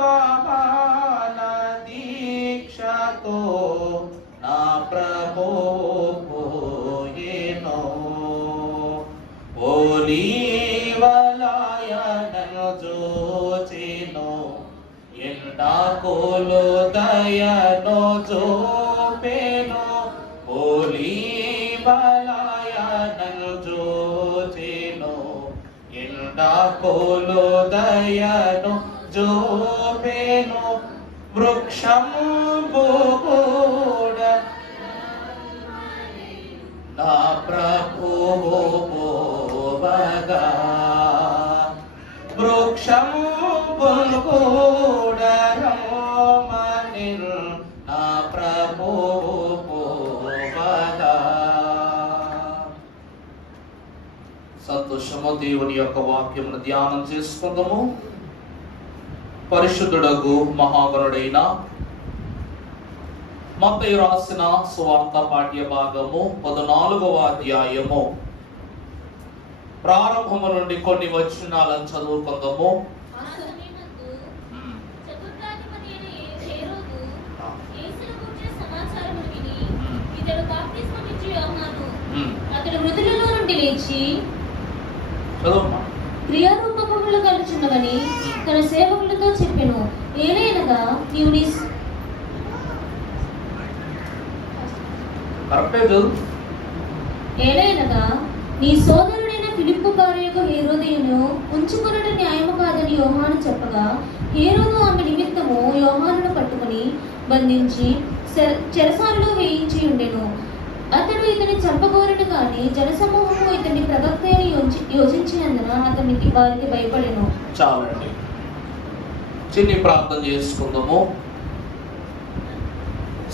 మావమాన దీక్షతో నా ప్రభు పోయెను. ఒలీవలయను జోచెను, ఎండాకులు దయను చూపెను. ఒలీవలయను జోచెను, ఎండాకులు దయను చూపెను. వృక్షంబు కూడా నా ప్రభువు పోవగా, వృక్షంబు కూడా రమ్మనిల్ నా ప్రభువు పోవగా. సంతోషము. దేవుని యొక్క వాక్యమును ధ్యానం చేసుకుందాము. పరిశుద్ధుడగు మహాగణుడైన మత్తయి రాసిన సువార్త పాఠ్య భాగము 14వ అధ్యాయము ప్రారంభము నుండి కొన్ని వచనాలను చదువుకుందాము. అతడు మృతులలో నుండి లేచి క్రియారూపకములు కలుచున్నవని తన సేవకులతో చెప్పెను. ఏలైనగా నీ సోదరుడైన ఫిలిప్పు భార్యకు హేరోదియను ఉంచుకొనుట న్యాయము కాదని యోహాను చెప్పగా, హేరోదు ఆమె నిమిత్తము యోహానును పట్టుకుని బంధించి చెరసాలలో వేయించి ఉండెను. అతడు ఇతని చంపగోరును గాని జనసమూహము ఇతని ప్రవక్త అని యోచించినందున వారికి భయపడెను. చాలండి, చిన్ని ప్రార్థన చేసుకుందాము.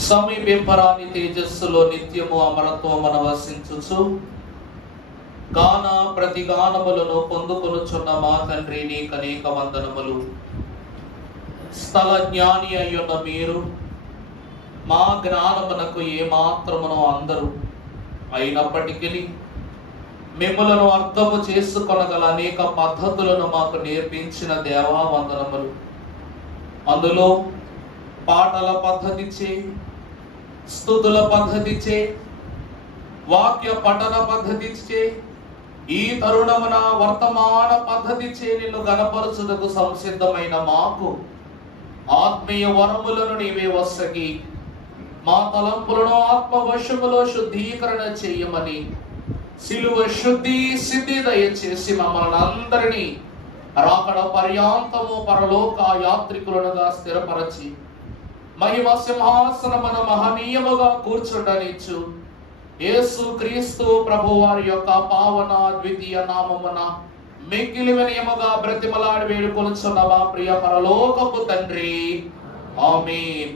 సమీపింపరాని తేజస్సులో నిత్యము అమరత్వమున వసించుచు గాన ప్రతి గానములను పొందుకొనుచున్న మా తండ్రి, నీకు అనేక వందనములు. స్థల జ్ఞాని అయ్యున్న మీరు మా జ్ఞానమునకు ఏమాత్రమును అందరు అయినప్పటికీ మిమ్మలను అర్థము చేసుకొనగల అనేక పద్ధతులను మాకు నేర్పించిన దేవా వందనములు. అందులో పాటల పద్ధతిచే, స్తుతుల పద్ధతిచే, వాక్య పఠన పద్ధతిచే, ఈ తరుణమున వర్తమాన పద్ధతిచే నిన్ను గణపరచుటకు సంసిద్ధమైన మాకు ఆత్మీయ వరములను నీవే వసగి మా తలంపులను ఆత్మవశములో శుద్ధీకరణ చేయమని, సిలువ శుద్ధి సిద్ధి దయచేసి మమ్మల్ని అందరినీ రాకడ పర్యాంతము పరలోక యాత్రికులనుగా స్థిరపరచి మహిమ సింహాసనమున మహనీయముగా కూర్చుండనిచ్చు యేసు క్రీస్తు ప్రభు వారి యొక్క పావన ద్వితీయ నామమున మిక్కిలి వినయముగా బ్రతిమలాడి వేడుకొనుచున్న మా ప్రియ పరలోకపు తండ్రి, ఆమేన్.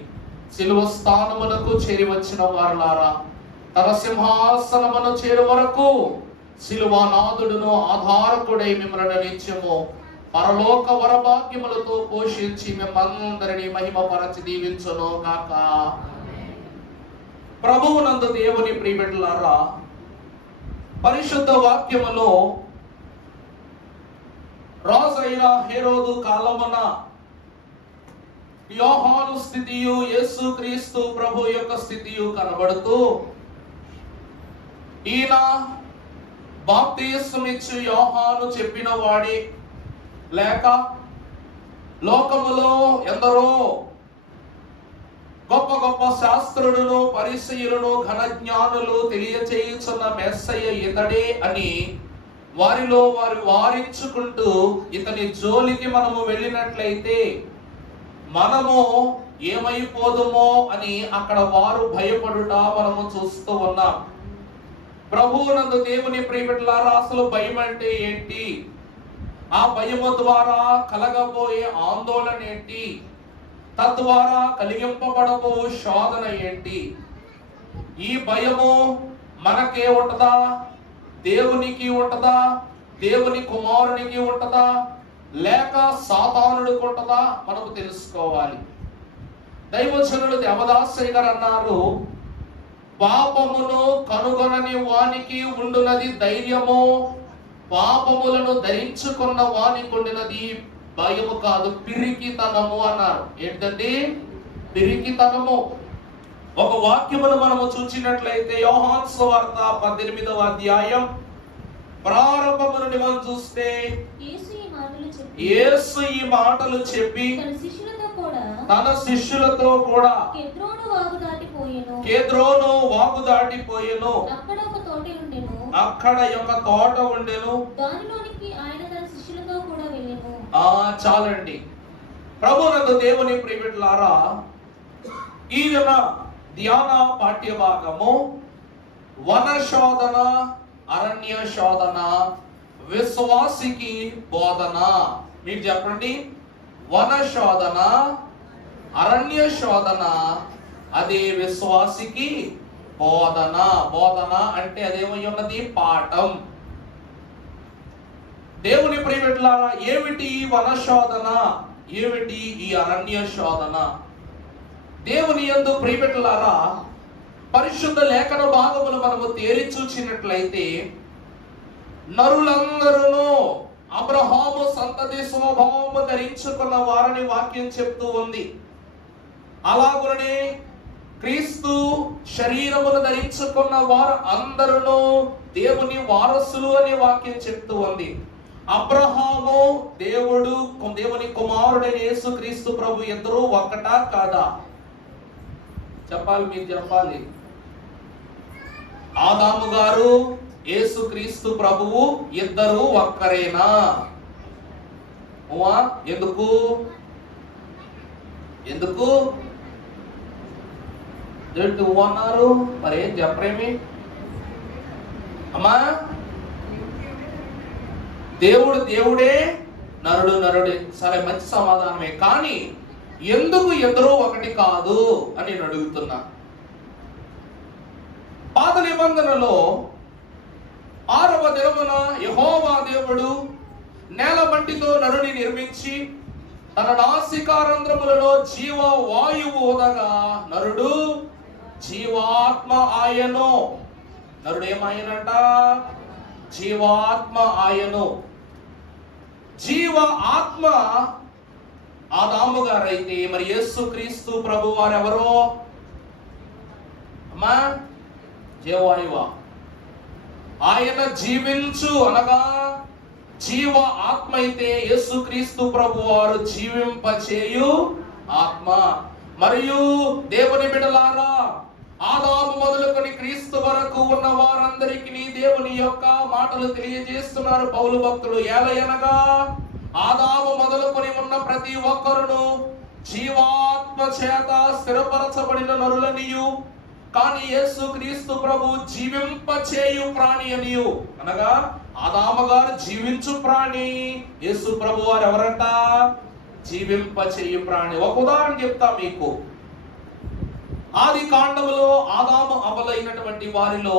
సిలువ స్థానమునకు చేరి వచ్చిన వారులారా, తన సింహాసనమును చేరు వరకు సిలువానాథుడును ఆధారకుడై మిమ్మల్ని నిత్యము పరలోక వరభాగ్యములతో పోషించి మిమ్మందరినీ మహిమపరచి దీవించును గాక. ప్రభువునందు దేవుని ప్రియబిడ్డలారా, పరిశుద్ధ వాక్యములో రాజైన హేరోదు కాలమున యోహాను స్థితియు యేసు క్రీస్తు ప్రభు యొక్క స్థితియు కనబడుతూ, ఈయన బాప్తిస్మమిచ్చు యోహాను చెప్పిన వాడి లేక లోకములో ఎందరో గొప్ప గొప్ప శాస్త్రులను పరిసయ్యులను ఘనజ్ఞానులు తెలియచేయుచున్న మెస్సయ్య ఇతడే అని వారిలో వారు వారించుకుంటూ ఇతని జోలికి మనము వెళ్ళినట్లయితే మనము ఏమైపోదుమో అని అక్కడ వారు భయపడుట మనము చూస్తూ ఉన్నాం. ప్రభువునందు దేవుని ప్రియబిడ్డలారా, అసలు భయం అంటే ఏంటి? ఆ భయము ద్వారా కలగబోయే ఆందోళన ఏంటి? తద్వారా కలిగింపబడబో శోధన ఏంటి? ఈ భయము మనకే ఉంటదా? దేవునికి ఉంటదా? దేవుని కుమారునికి ఉంటదా? లేక సాతానుడికి ఉంటదా? మనకు తెలుసుకోవాలి. దైవజనుడు దేవదాసయ్య గారు అన్నారు, పాపమును కనుగొనని వానికి ఉండునది ధైర్యము, పాపములను ధరించుకున్న వానికి ఉండినది భయము కాదు, పిరికితనము అన్నారు. ఏంటండి? పిరికితనము. ఒక వాక్యమును మనము చూసినట్లయితే యోహాను సువార్త 18వ అధ్యాయం ప్రారంభము నుండి మనం చూస్తే యేసు ఈ మాటలు చెప్పి తన శిష్యులతో కూడా కేద్రోను వాగు దాటిపోయెను. అక్కడ ఒక తోట ఉండెను. చాలండి. ప్రభునందు దేవుని ప్రియబిడ్డలారా, ఈ దిన ధ్యాన పాఠ్య భాగము వన శోధన, అరణ్య శోధన, విశ్వాసికి బోధన. మీరు చెప్పండి. వన శోధన, అరణ్య శోధన, అదే విశ్వాసికి బోధన. బోధన అంటే అదేమై ఉన్నది? పాఠం. దేవుని ప్రియబిడ్డలారా, ఏమిటి ఈ వన శోధన, ఏమిటి ఈ అరణ్య శోధన? దేవుని యందు ప్రియబిడ్డలారా, పరిశుద్ధ లేఖన భాగములు మనము తేరి చూచినట్లయితే నరులందరూ అబ్రహాము సంతతి స్వభావము ధరించుకున్న వారని వాక్యం చెప్తూ ఉంది. అలాగునే క్రీస్తు శరీరమును ధరించుకున్న వారు అందరూ దేవుని వారసులు అని వాక్యం చెప్తూ ఉంది. అబ్రహాము దేవుడు, దేవుని కుమారుడైన యేసుక్రీస్తు ప్రభు ఇద్దరు ఒక్కటా కాదా? చెప్పాలి, మీరు చెప్పాలి. ఆదాము గారు యేసుక్రీస్తు ప్రభువు ఇద్దరు ఒక్కరేనా? ఎందుకు ఎందుకు అన్నారు? మరేం చెప్పరేమి అమ్మా? దేవుడు దేవుడే, నరుడు నరుడే. సరే, మంచి సమాధానమే. కానీ ఎందుకు ఇద్దరు ఒకటి కాదు అని నేను అడుగుతున్నా. పాత నిబంధనలో 6వ దినమున యెహోవా దేవుడు నేల మట్టితో నరుని నిర్మించి తన నాసికారంధ్రములలో జీవ వాయువు ఊదగా నరుడు జీవాత్మ ఆయను. నరుడు ఏమాయనంట? జీవాత్మ ఆయను. జీవ ఆత్మ ఆదాము గారైతే మరి యేసుక్రీస్తు ప్రభు వారు ఎవరో అమ్మా? జీవవాయువా? ఆయన జీవించు అనగా జీవ ఆత్మ అయితే యేసుక్రీస్తు ప్రభు వారు జీవింపచేయు ఆత్మ. మరియు దేవుని బిడ్డలారా, ఆదాము మొదలుకొని క్రీస్తు వరకు ఉన్న వారందరికీ దేవుని యొక్క మాటలు తెలియజేస్తున్నారు పౌలు భక్తుడు. ఏలయనగా ఆదాము మొదలుకొని ఉన్న ప్రతి ఒక్కరును జీవాత్మ చేత స్థిరపరచబడిన నరులనియు, కానీ యేసుక్రీస్తు ప్రభు జీవింపచేయు ప్రాణి అనియు. అనగా ఆదాము గారు జీవించు ప్రాణి, యేసు ప్రభు వారు ఎవరంట? జీవింపచేయు ప్రాణి. ఒక ఉదాహరణ చెప్తా మీకు. ఆది కాండములో ఆదాము అవ్వలైనటువంటి వారిలో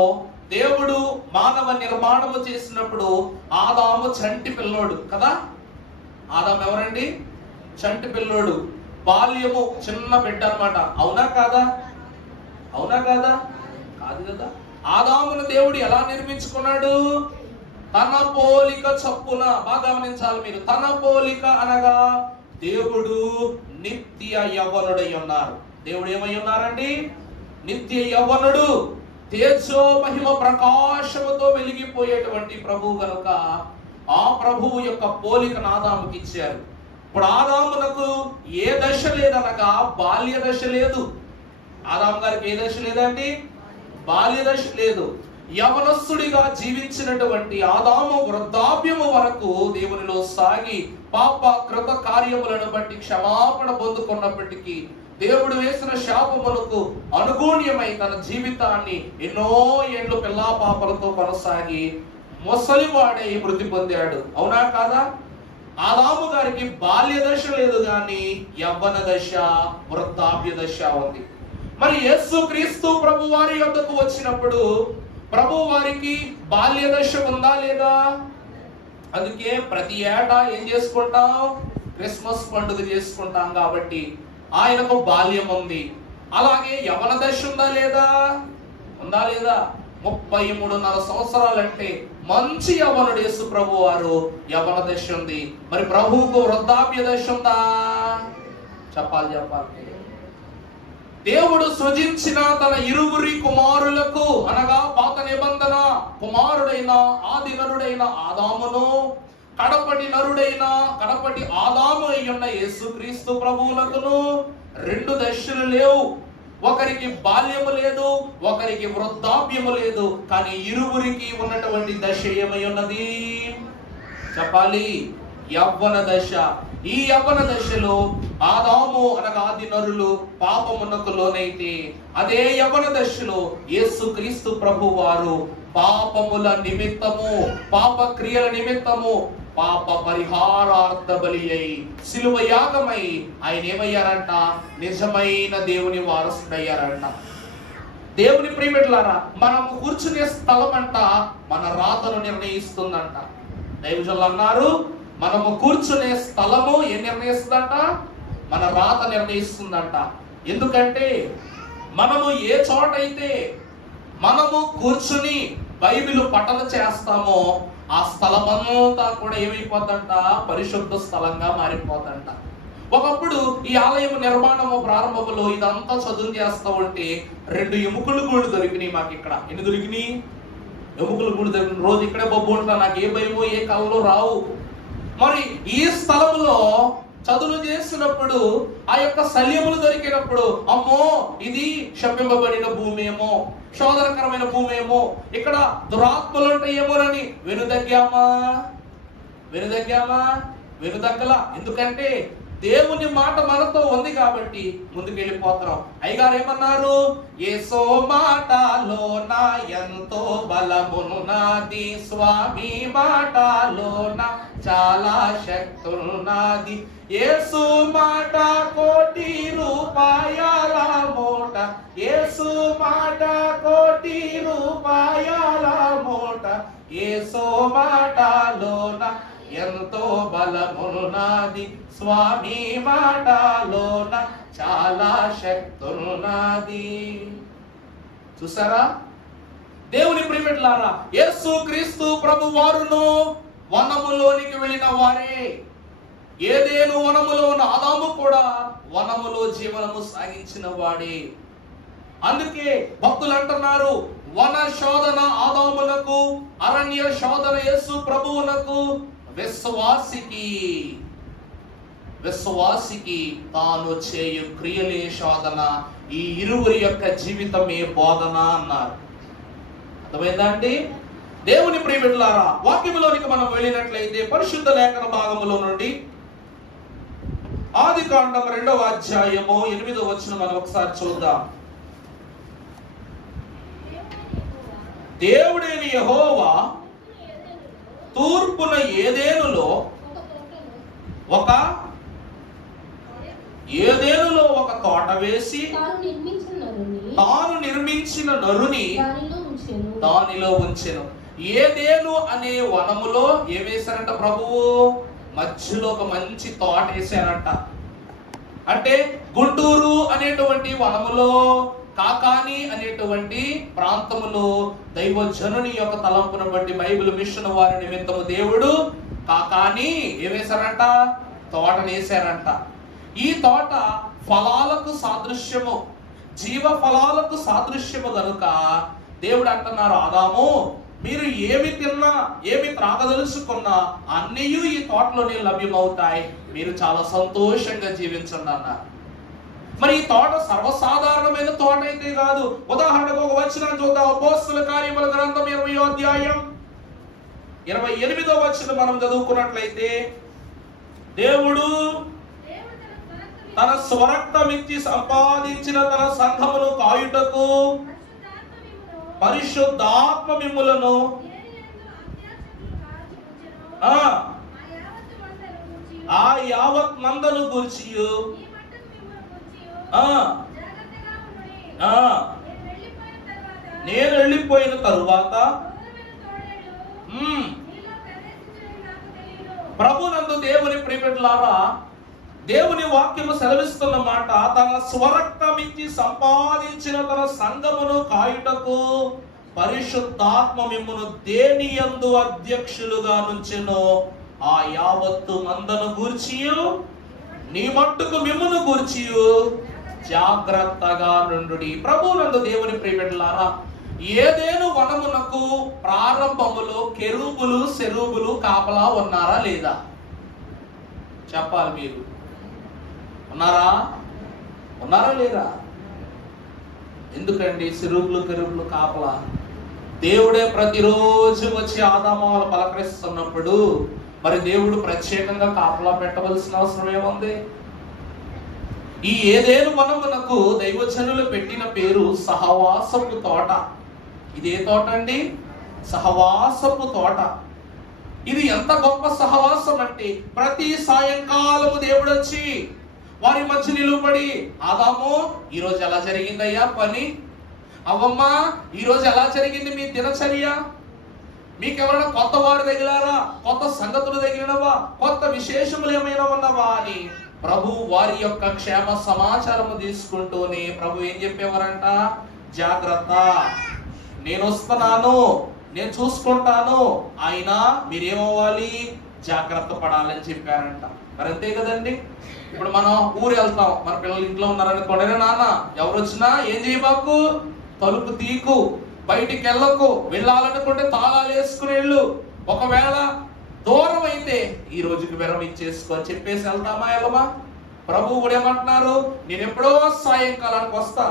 దేవుడు మానవ నిర్మాణము చేసినప్పుడు ఆదాము చంటి పిల్లోడు కదా. ఆదాము ఎవరండి? చంటి పిల్లోడు, బాల్యము, చిన్న బిడ్డ అన్నమాట. అవునా కాదా? అవునా కాదా? కాదు కదా. ఆదామును దేవుడు ఎలా నిర్మించుకున్నాడు? తన పోలిక చొప్పున. బాగా గమనించాలి మీరు. తన పోలిక అనగా దేవుడు నిత్య యవ్వనుడై ఉన్నారు. దేవుడు ఏమై ఉన్నారండి? నిత్య యవ్వనుడు, తేజో మహిమ ప్రకాశముతో వెలిగిపోయేటువంటి ప్రభువు కనుక ఆ ప్రభువు యొక్క పోలికను ఆదాముకి ఇచ్చారు. ఇప్పుడు ఆదామునకు ఏ దశ లేదనగా బాల్య దశ లేదు. ఆదాము గారికి ఏ దశ లేదండి? బాల్య దశ లేదు. యవనస్తుడిగా జీవించినటువంటి ఆదాము వృద్ధాప్యము వరకు దేవునిలో సాగి పాప కృత కార్యములను బట్టి క్షమాపణ పొందుకున్నప్పటికీ దేవుడు వేసిన శాపములకు అనుగుణ్యమై తన జీవితాన్ని ఎన్నో ఏళ్ళు పిల్లా పాపలతో కొనసాగి ముసలివాడై మృతి పొందాడు. అవునా కాదా? ఆదాము గారికి బాల్య దశ లేదు, కానీ యవ్వన దశ, వృద్ధాప్య దశ ఉంది. మరి యేసుక్రీస్తు ప్రభు వారి యొద్దకు వచ్చినప్పుడు ప్రభు వారికి బాల్య దశ ఉందా లేదా? అందుకే ప్రతి ఏటా ఏం చేసుకుంటాం? క్రిస్మస్ పండుగ చేసుకుంటాం. కాబట్టి ఆయనకు బాల్యం ఉంది. అలాగే యవన దశ ఉందా లేదా? ఉందా లేదా? 33.5 సంవత్సరాలంటే మంచి యవ్వనుడు యేసు ప్రభు వారు యవ్వన దశ ఉంది. మరి ప్రభువుకు వృద్ధాప్య దశ ఉందా? చెప్పాలి. దేవుడు సృజించిన తన ఇరువురి కుమారులకు అనగా పాత నిబంధన కుమారుడైన ఆది నరుడైన ఆదామును, కడపటి ఆదాము అయ్యున్న యేసుక్రీస్తు ప్రభువులకును 2 దశలు లేవు. ఒకరికి బాల్యము లేదు, ఒకరికి వృద్ధాప్యము లేదు. కానీ ఇరువురికి ఉన్నటువంటి దశ ఏమై ఉన్నది? చెప్పాలి, యవ్వన దశ. ఈ యవ్వన దశలో ఆదాము అనగా ఆది నరులు పాపమునకు లోనైతే, అదే యవ్వన దశలో యేసుక్రీస్తు ప్రభు వారు పాపముల నిమిత్తము, పాప క్రియల నిమిత్తము, పాప పరిహారార్థ బలి అయి సిలువ యాగమై ఆయన ఏమయ్యారంట? నిజమైన దేవుని వారసుడయ్యారంట. దేవుని ప్రియమిట్లారా, మనము కూర్చునే స్థలం అంట మన రాతను నిర్ణయిస్తుందంట. దైవజనులు అన్నారు, మనము కూర్చునే స్థలము ఏం నిర్ణయిస్తుందంట? మన రాత నిర్ణయిస్తుందంట. ఎందుకంటే మనము ఏ చోటైతే మనము కూర్చుని బైబిల్ పఠన చేస్తామో ఆ స్థలమంతా కూడా ఏమైపోతుందంట? పరిశుద్ధ స్థలంగా మారిపోతుందంట. ఒకప్పుడు ఈ ఆలయం నిర్మాణము ప్రారంభంలో ఇదంతా చదువు చేస్తూ ఉంటే 2 ఎముకల గూడు దొరికినాయి మాకు ఇక్కడ. ఎన్ని దొరికినాయి? ఎముకల గూడు దొరికిన రోజు ఇక్కడే బొబ్బు ఉంటా, నాకు ఏ భయమో ఏ కళలు రావు. మరి ఈ స్థలంలో చదువు చేసినప్పుడు ఆ యొక్క శల్యములు దొరికినప్పుడు, అమ్మో ఇది శపింపబడిన భూమేమో, శోధనకరమైన భూమేమో, ఇక్కడ దురాత్మలు ఉంటాయేమోనని వెనుదగ్గలా. ఎందుకంటే దేవుని మాట మనతో ఉంది కాబట్టి ముందుకెళ్ళిపోతున్నాం. అయ్యగారు ఏమన్నారు? యేసో మాటలోన ఎంతో బలమున్నది, స్వామి మాటలోన చాలా శక్తున్నది, యేసు మాట కోటి రూపాయల మూట, యేసు మాట కోటి రూపాయల మూట, యేసు మాటలోన ఎంతో బలమున్నది, స్వామి మాటలోన చాలా శక్తున్నది. చూసారా దేవుని ప్రియమిట్లారా, యేసుక్రీస్తు ప్రభు వారును వనములోనికి వెళ్ళిన వారే. ఏదేను వనములో ఉన్న ఆదాము కూడా వనములో జీవనము సాగించిన వాడే. అందుకే భక్తులు అంటున్నారు, వన శోధన ఆదామునకు, అరణ్య శోధన యేసు ప్రభువునకు, విశ్వాసికి తాను చేయు క్రియలే శోధన. ఈ ఇరువురి యొక్క జీవితమే బోధన అన్నారు. అర్థమైందా అండి? దేవుని ప్రియమిట్లారా, వాక్యములోనికి మనం వెళ్ళినట్లయితే పరిశుద్ధ లేఖన భాగములో నుండి ఆదికాండం 2వ అధ్యాయము 8వ వచనం మనం ఒకసారి చూద్దాం. దేవుడైన యెహోవా తూర్పున ఏదేనులో ఒక తోట వేసి తాను నిర్మించిన నరుని దానిలో ఉంచెను. ఏదేను అనే వనములో ఏం వేశారంట ప్రభువు? మధ్యలో ఒక మంచి తోట వేశారంట. అంటే గుంటూరు అనేటువంటి వనములో, కాకాని అనేటువంటి ప్రాంతములో దైవజనుని యొక్క తలంపును బట్టి బైబిల్ మిషన్ వారి నిమిత్తము దేవుడు కాకాని ఏమేశారంట? తోటనేశారంట. ఈ తోట ఫలాలకు సాదృశ్యము, జీవ ఫలాలకు సాదృశ్యము గనుక దేవుడు అంటున్నారు, ఆదాము మీరు ఏమి తిన్నా ఏమి త్రాగదలుచుకున్నా అన్నీ ఈ తోటలోనే లభ్యమవుతాయి, మీరు చాలా సంతోషంగా జీవించండి అన్నారు. మరి ఈ తోట సర్వసాధారణమైన తోట అయితే కాదు. ఉదాహరణకు ఒక వచనం చూద్దాం. అపోస్తలుల కార్యముల గ్రంథం 20వ అధ్యాయం 28వ వచనం మనం చదువుకున్నట్లయితే, దేవుడు తన స్వరక్తమిచ్చి సంపాదించిన తన సంఘమును కాయుటకు పరిశుద్ధాత్మ మిమ్ములను ఆ యావత్ మందను గూర్చియు నేను వెళ్ళిపోయిన తరువాత ప్రభునందు దేవుని ప్రియమిట్లారా, దేవుని వాక్యము సెలవిస్తున్న మాట, తన స్వరక్తమిచ్చి సంపాదించిన తన సంఘమును కాయుటకు పరిశుద్ధాత్మ మిమ్మును దేని యందు అధ్యక్షులుగా నుంచెనో ఆ యావత్తు మందను గూర్చియు నీ మట్టుకు మిమ్మును గూర్చియు జాగ్రత్తగా నుండుడి. ప్రభువునందు దేవుని ప్రియబిడ్డలారా, ఏదేను వనమునకు ప్రారంభములో కెరూబులు సెరూబులు కాపలా ఉన్నారా లేదా? చెప్పాలి. మీరు ఉన్నారా లేదా? ఎందుకండి సెరూబులు కెరూబులు కాపలా? దేవుడే ప్రతిరోజు వచ్చి ఆదామాలు పలకరిస్తున్నప్పుడు మరి దేవుడు ప్రత్యేకంగా కాపలా పెట్టవలసిన అవసరం ఏముంది? ఈ ఏదేను వనమునకు దైవజనులు పెట్టిన పేరు సహవాసపు తోట. ఇదే తోట అండి, సహవాసపు తోట. ఇది ఎంత గొప్ప సహవాసం అంటే ప్రతి సాయంకాలము దేవుడు వచ్చి వారి మధ్య నిలువబడి, ఆదాము ఈరోజు ఎలా జరిగిందయ్యా పని, అవ్వమ్మ ఈరోజు ఎలా జరిగింది మీ దినచర్య, మీకెవరైనా కొత్త వారు తగిలారా, కొత్త సంగతులు తగిలినవా, కొత్త విశేషములు ఏమైనా ఉన్నవా అని ప్రభు వారి యొక్క క్షేమ సమాచారము తీసుకుంటూనే ప్రభు ఏం చెప్పేవారంట? జాగ్రత్త, నేను వస్తున్నాను, నేను చూసుకుంటాను, అయినా మీరేమవ్వాలి? జాగ్రత్త పడాలని చెప్పారంట. మరి అంతే కదండి. ఇప్పుడు మనం ఊరు వెళ్తాం, మన పిల్లలు ఇంట్లో ఉన్నారనుకోండి, నాన్న ఎవరు వచ్చినా ఏం చేయబాకు, తలుపు తీకు, బయటికి వెళ్ళకు, వెళ్ళాలనుకుంటే తాళాలు వేసుకుని వెళ్ళు, ఒకవేళ దూరం అయితే ఈ రోజుకి విరమించేసుకో అని చెప్పేసి వెళ్తామా వెళ్ళమా? ప్రభువు కూడా ఏమంటున్నారు? నేను ఎప్పుడో సాయంకాలానికి వస్తా.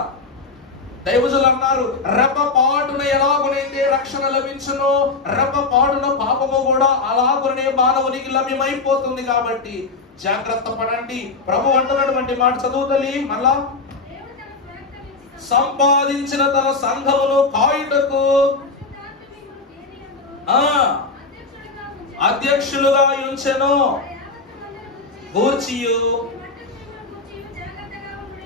దైవజులు అన్నారు, రెప్పపాటున ఎలాగునైతే రక్షణ లభించును, రెప్పపాటున పాపము కూడా అలాగునే మానవునికి లభ్యమైపోతుంది. కాబట్టి జాగ్రత్త పడండి. ప్రభు అంటున్నటువంటి మాట చదువుతలి మళ్ళా, సంపాదించిన తన సంఘమును కాయుటకు అధ్యక్షులుగా ఉంచెను గూర్చియు.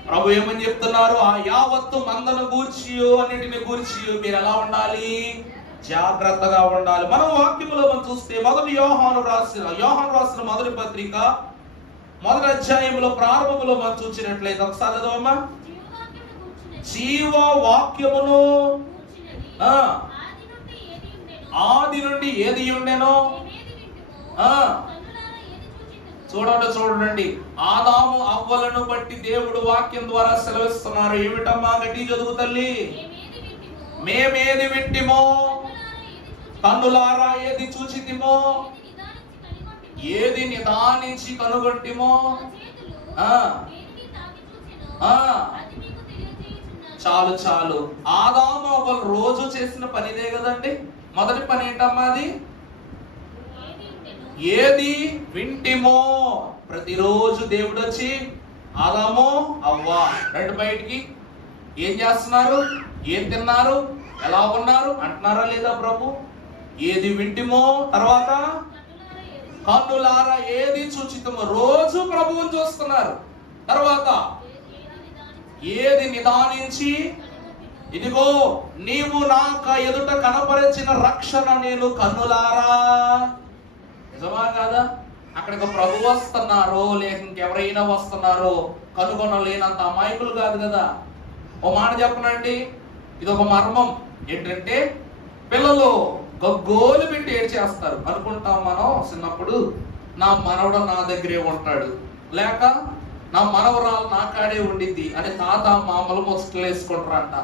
ప్రభు ఏమని చెప్తున్నారు? ఆ యావత్తు మందను గూర్చియు అన్నిటిని గూర్చియు మీరు ఎలా ఉండాలి? జాగ్రత్తగా ఉండాలి. మనం వాక్యములో మనం చూస్తే మొదటి యోహాను రాసిన మొదటి పత్రిక మొదటి అధ్యాయంలో ప్రారంభంలో మనం చూసినట్లయితే ఒకసారి చదవమ్మా. జీవ వాక్యమును ఆది నుండి ఏది ఉండెనో చూడండి. ఆదాము అవ్వలను బట్టి దేవుడు వాక్యం ద్వారా సెలవిస్తున్నారు. ఏమిటమ్మా? గట్టి చదువు తల్లి. మేమేది వింటిమో, కన్నులారా ఏది చూచితిమో, ఏది నిదానించి కనుగొంటిమో, చాలు. ఆదాము అవ్వలు రోజు చేసిన పనిదే కదండి. మొదటి పని ఏంటమ్మా? అది ఏది వింటిమో. ప్రతిరోజు దేవుడు వచ్చి ఆదాము అవ్వ రెండు బయటికి ఏం చేస్తున్నారు, ఏం తిన్నారు, ఎలా ఉన్నారు అంటున్నారా లేదా ప్రభు? ఏది వింటిమో, తర్వాత కన్నులారా ఏది చూచితమో, రోజు ప్రభువుని చూస్తున్నారు. తర్వాత ఏది నిదానించి, ఇదిగో నీవు నాకు ఎదుట కనపరిచిన రక్షణ నేను కన్నులారా. నిజమా కాదా? అక్కడికి ప్రభు వస్తున్నారో లేక ఇంకెవరైనా వస్తున్నారో కనుగొనలేనంత అమాయకులు కాదు కదా. ఓ మాట చెప్పనండి, ఇది ఒక మర్మం ఏంటంటే పిల్లలు గగ్గోలు పెట్టి ఏడ్చేస్తారు అనుకుంటాం మనం చిన్నప్పుడు. నా మనవడు నా దగ్గరే ఉంటాడు, లేక నా మనవరాలు నా కాడే ఉండిద్ది అని తాత మామలు ముచ్చట్లు వేసుకుంటారంట.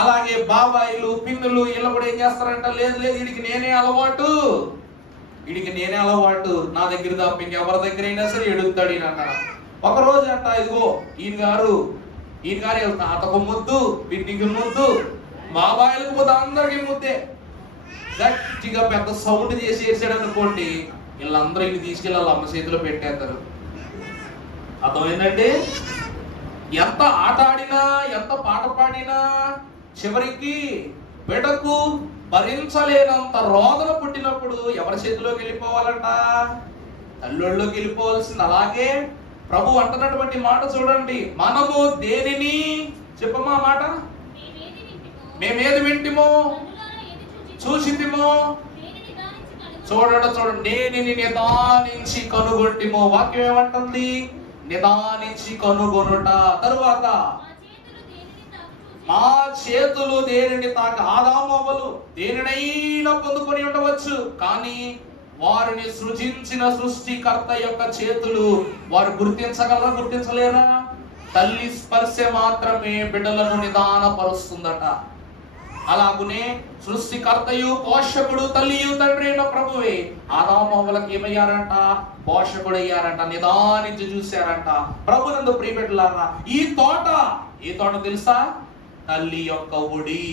అలాగే బాబాయిలు పిన్నులు వీళ్ళు కూడా ఏం చేస్తారంట? లేదు వీడికి నేనే అలవాటు, నా దగ్గర తప్ప ఇంకెవరి దగ్గర అయినా సరే ఎడుగుతాడు ఈయన అంట. ఒకరోజు అంట, ఇదిగో ఈయన గారు తాతకు ముద్దు, పిన్నికి ముద్దు, బాబాయిలకు ముద్దు, అందరికి ముద్దే. గట్టిగా పెద్ద సౌండ్ చేసి వేసాడు అనుకోండి, వీళ్ళందరూ ఇన్ని తీసుకెళ్ళి వాళ్ళ అమ్మ చేతిలో పెట్టేస్తారు. అర్థమైందండి? ఎంత ఆట ఆడినా, ఎంత పాట పాడినా చివరికి బిడ్డకు భరించలేనంత రోదన పుట్టినప్పుడు ఎవరి చేతిలోకి వెళ్ళిపోవాలంట? తల్లుళ్ళలోకి వెళ్ళిపోవాల్సింది. అలాగే ప్రభు అంటున్నటువంటి మాట చూడండి, మనము దేనిని చెప్పమా మాట? మేమేది వింటిమో, చూసితిమో, చూడండి దేనిని నిదానించి కనుగొంటిమో. వాక్యం ఏమంటుంది? నిదానించి కనుగొనుట. తరువాత మా చేతులు దేనిని తాకి, ఆదాము అవ్వలు దేనినైనా పొందుకొని ఉండవచ్చు, కానీ వారిని సృజించిన సృష్టికర్త యొక్క చేతులు వారు గుర్తించగలరా, గుర్తించలేరా? తల్లి స్పర్శ మాత్రమే బిడ్డలను నిదానపరుస్తుందట. అలాగునే సృష్టికర్తయు పోషకుడు తల్లియు తండ్రి అయిన ప్రభువే ఆదాము అవ్వలకు ఏమయ్యారంట? పోషకుడు అయ్యారంట, నిదానించి చూశారంట. ప్రభునందు ప్రియబిడ్డలారా, ఈ తోట ఏ తోట తెలుసా? తల్లి యొక్క ఒడి.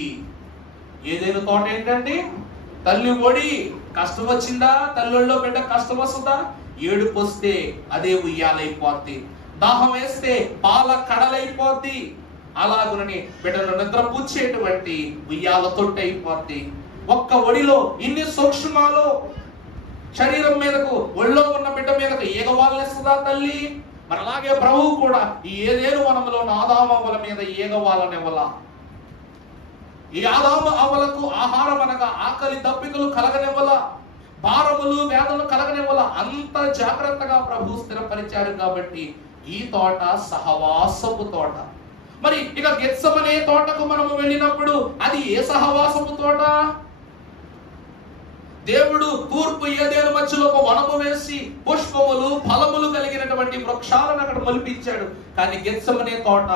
ఏదైనా తోట ఏంటండి? తల్లి ఒడి. కష్టం వచ్చిందా? తల్లిలో బిడ్డ కష్టం వస్తుందా? ఏడుపు వస్తే అదే ఉయ్యాలైపోద్ది, దాహం వేస్తే పాల కడలైపోద్ది. అలాగునని బిడ్డలు నిద్రపుచ్చేటువంటి ఉయ్యాల తొట్టి అయిపోద్ది. ఒక్క ఒడిలో ఇన్ని సూక్ష్మాలు. శరీరం మీదకు ఒళ్ళో ఉన్న బిడ్డ మీదకు ఏగవాలనిస్తుందా తల్లి? మరి అలాగే ప్రభువు కూడా ఈ ఏదేను వనములో ఆదాము అవ్వల మీద ఏగవాలనివ్వల. ఈ ఆదాము అవ్వలకు ఆహారం అనగా ఆకలి దప్పికలు కలగనివ్వల, భారములు వేదనలు కలగనివ్వల. అంత జాగ్రత్తగా ప్రభు స్థిరపరిచారు. కాబట్టి ఈ తోట సహవాసపు తోట. మరి ఇక గెత్సెమనే తోటకు మనము వెళ్ళినప్పుడు అది ఏ సహవాసపు తోట? దేవుడు తూర్పు ఏదేను మధ్యలో ఒక వనము వేసి పుష్పములు ఫలములు కలిగినటువంటి వృక్షాలను అక్కడ మొలిపించాడు. కానీ గెత్సెమనే తోట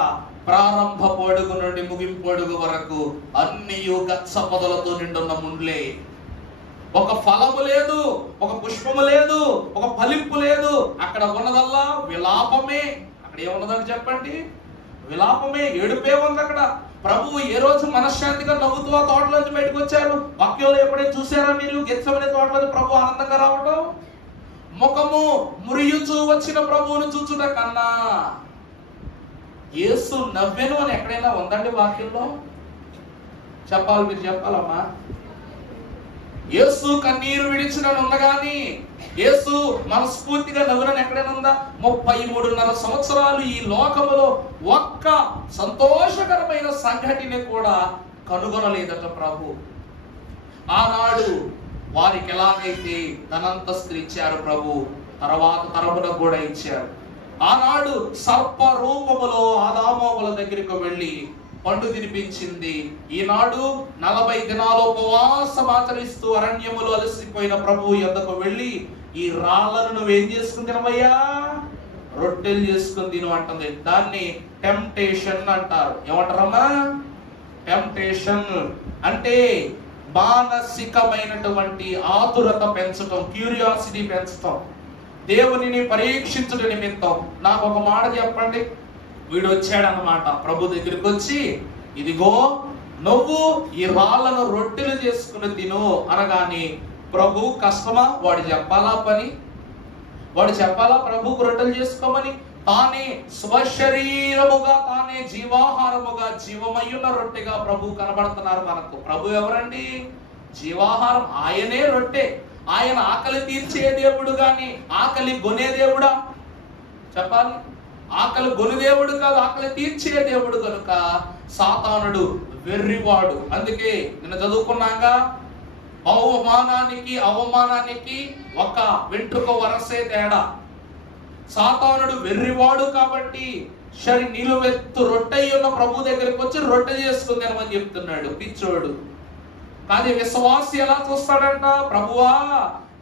ప్రారంభ పొడుగు నుండి ముగింపు పొడుగు వరకు అన్ని గచ్చ పొదలతో నిండున్న ముండ్లే. ఒక ఫలము లేదు, ఒక పుష్పము లేదు, ఒక ఫలింపు లేదు. అక్కడ ఉన్నదల్లా విలాపమే. అక్కడ ఏమున్నదని చెప్పండి? విలాపమే, ఏడుపే ఉంది అక్కడ. ప్రభువు ఏ రోజు మనశ్శాంతిగా నవ్వుతూ ఆ తోటలోంచి బయటకు వచ్చారు? వాక్యంలో ఎప్పుడైనా చూసారా మీరు గెత్సెమనే తోటలో ప్రభు ఆనందంగా రావటం? ముఖము మురియుచూ వచ్చిన ప్రభువును చూచుట కన్నా యేసు నవ్వెను అని ఎక్కడైనా ఉందండి వాక్యంలో? చెప్పాలి, మీరు చెప్పాలమ్మా. యేసు కన్నీరు విడిచిన ఉంది, కానీ యేసు మనస్ఫూర్తిగా నవ్వునని ఎక్కడైనా ఉందా? 33.5 సంవత్సరాలు ఈ లోకములో ఒక్క సంతోషకరమైన సంఘటన కూడా కనుగొనలేదట ప్రభు. ఆనాడు వారికి ఎలాగైతే ధనంతస్తు ఇచ్చారు ప్రభు, తర్వాత తరములకు కూడా ఇచ్చారు. ఆనాడు సర్ప రూపములో ఆదాము అవ్వల దగ్గరికి వెళ్ళి పండు తినిపించింది. ఈనాడు 40 దినాలు ఉపవాసం ఆచరిస్తూ అరణ్యములో అలసిపోయిన ప్రభువు యొద్దకు వెళ్ళి ఈ రాళ్లను నువ్వేం చేసుకుని తినవయ్యా? రొట్టెలు చేసుకుని తిను అంటుంది. దాన్ని టెంప్టేషన్ అంటారు. ఏమంటారమ్మా? టెంప్టేషన్ అంటే మానసికమైనటువంటి ఆతురత పెంచటం, క్యూరియాసిటీ పెంచటం, దేవునిని పరీక్షించడం నిమిత్తం. నాకు ఒక మాట చెప్పండి. వీడు వచ్చాడనమాట ప్రభు దగ్గరికి వచ్చి, ఇదిగో నువ్వు ఈ రాళ్లను రొట్టెలు చేసుకుని తిను అనగాని ప్రభు కష్టమా? వాడు చెప్పాలా పని? వాడు చెప్పాలా ప్రభుకు రొట్టెలు చేసుకోమని? తానే స్వశరీరముగా, తానే జీవాహారముగా, జీవమయ్యున్న రొట్టెగా ప్రభు కనబడుతున్నారు మనకు. ప్రభు ఎవరండి? జీవాహారం. ఆయనే రొట్టె. ఆయన ఆకలి తీర్చే దేవుడు గాని ఆకలి గొనే దేవుడా? చెప్పాలి. ఆకలి గొను దేవుడు కాదు, ఆకలి తీర్చే దేవుడు కనుక సాతానుడు వెర్రివాడు. అందుకే నిన్న చదువుకున్నాగా, అవమానానికి ఒక వెంట్రుక వరసే తేడా. సాతానుడు వెర్రివాడు కాబట్టి నిలువెత్తు రొట్టె ఉన్న ప్రభు దగ్గరికి వచ్చి రొట్టె చేసుకుని తినమని చెప్తున్నాడు పిచ్చోడు. కానీ విశ్వాసి ఎలా చూస్తాడంట? ప్రభువా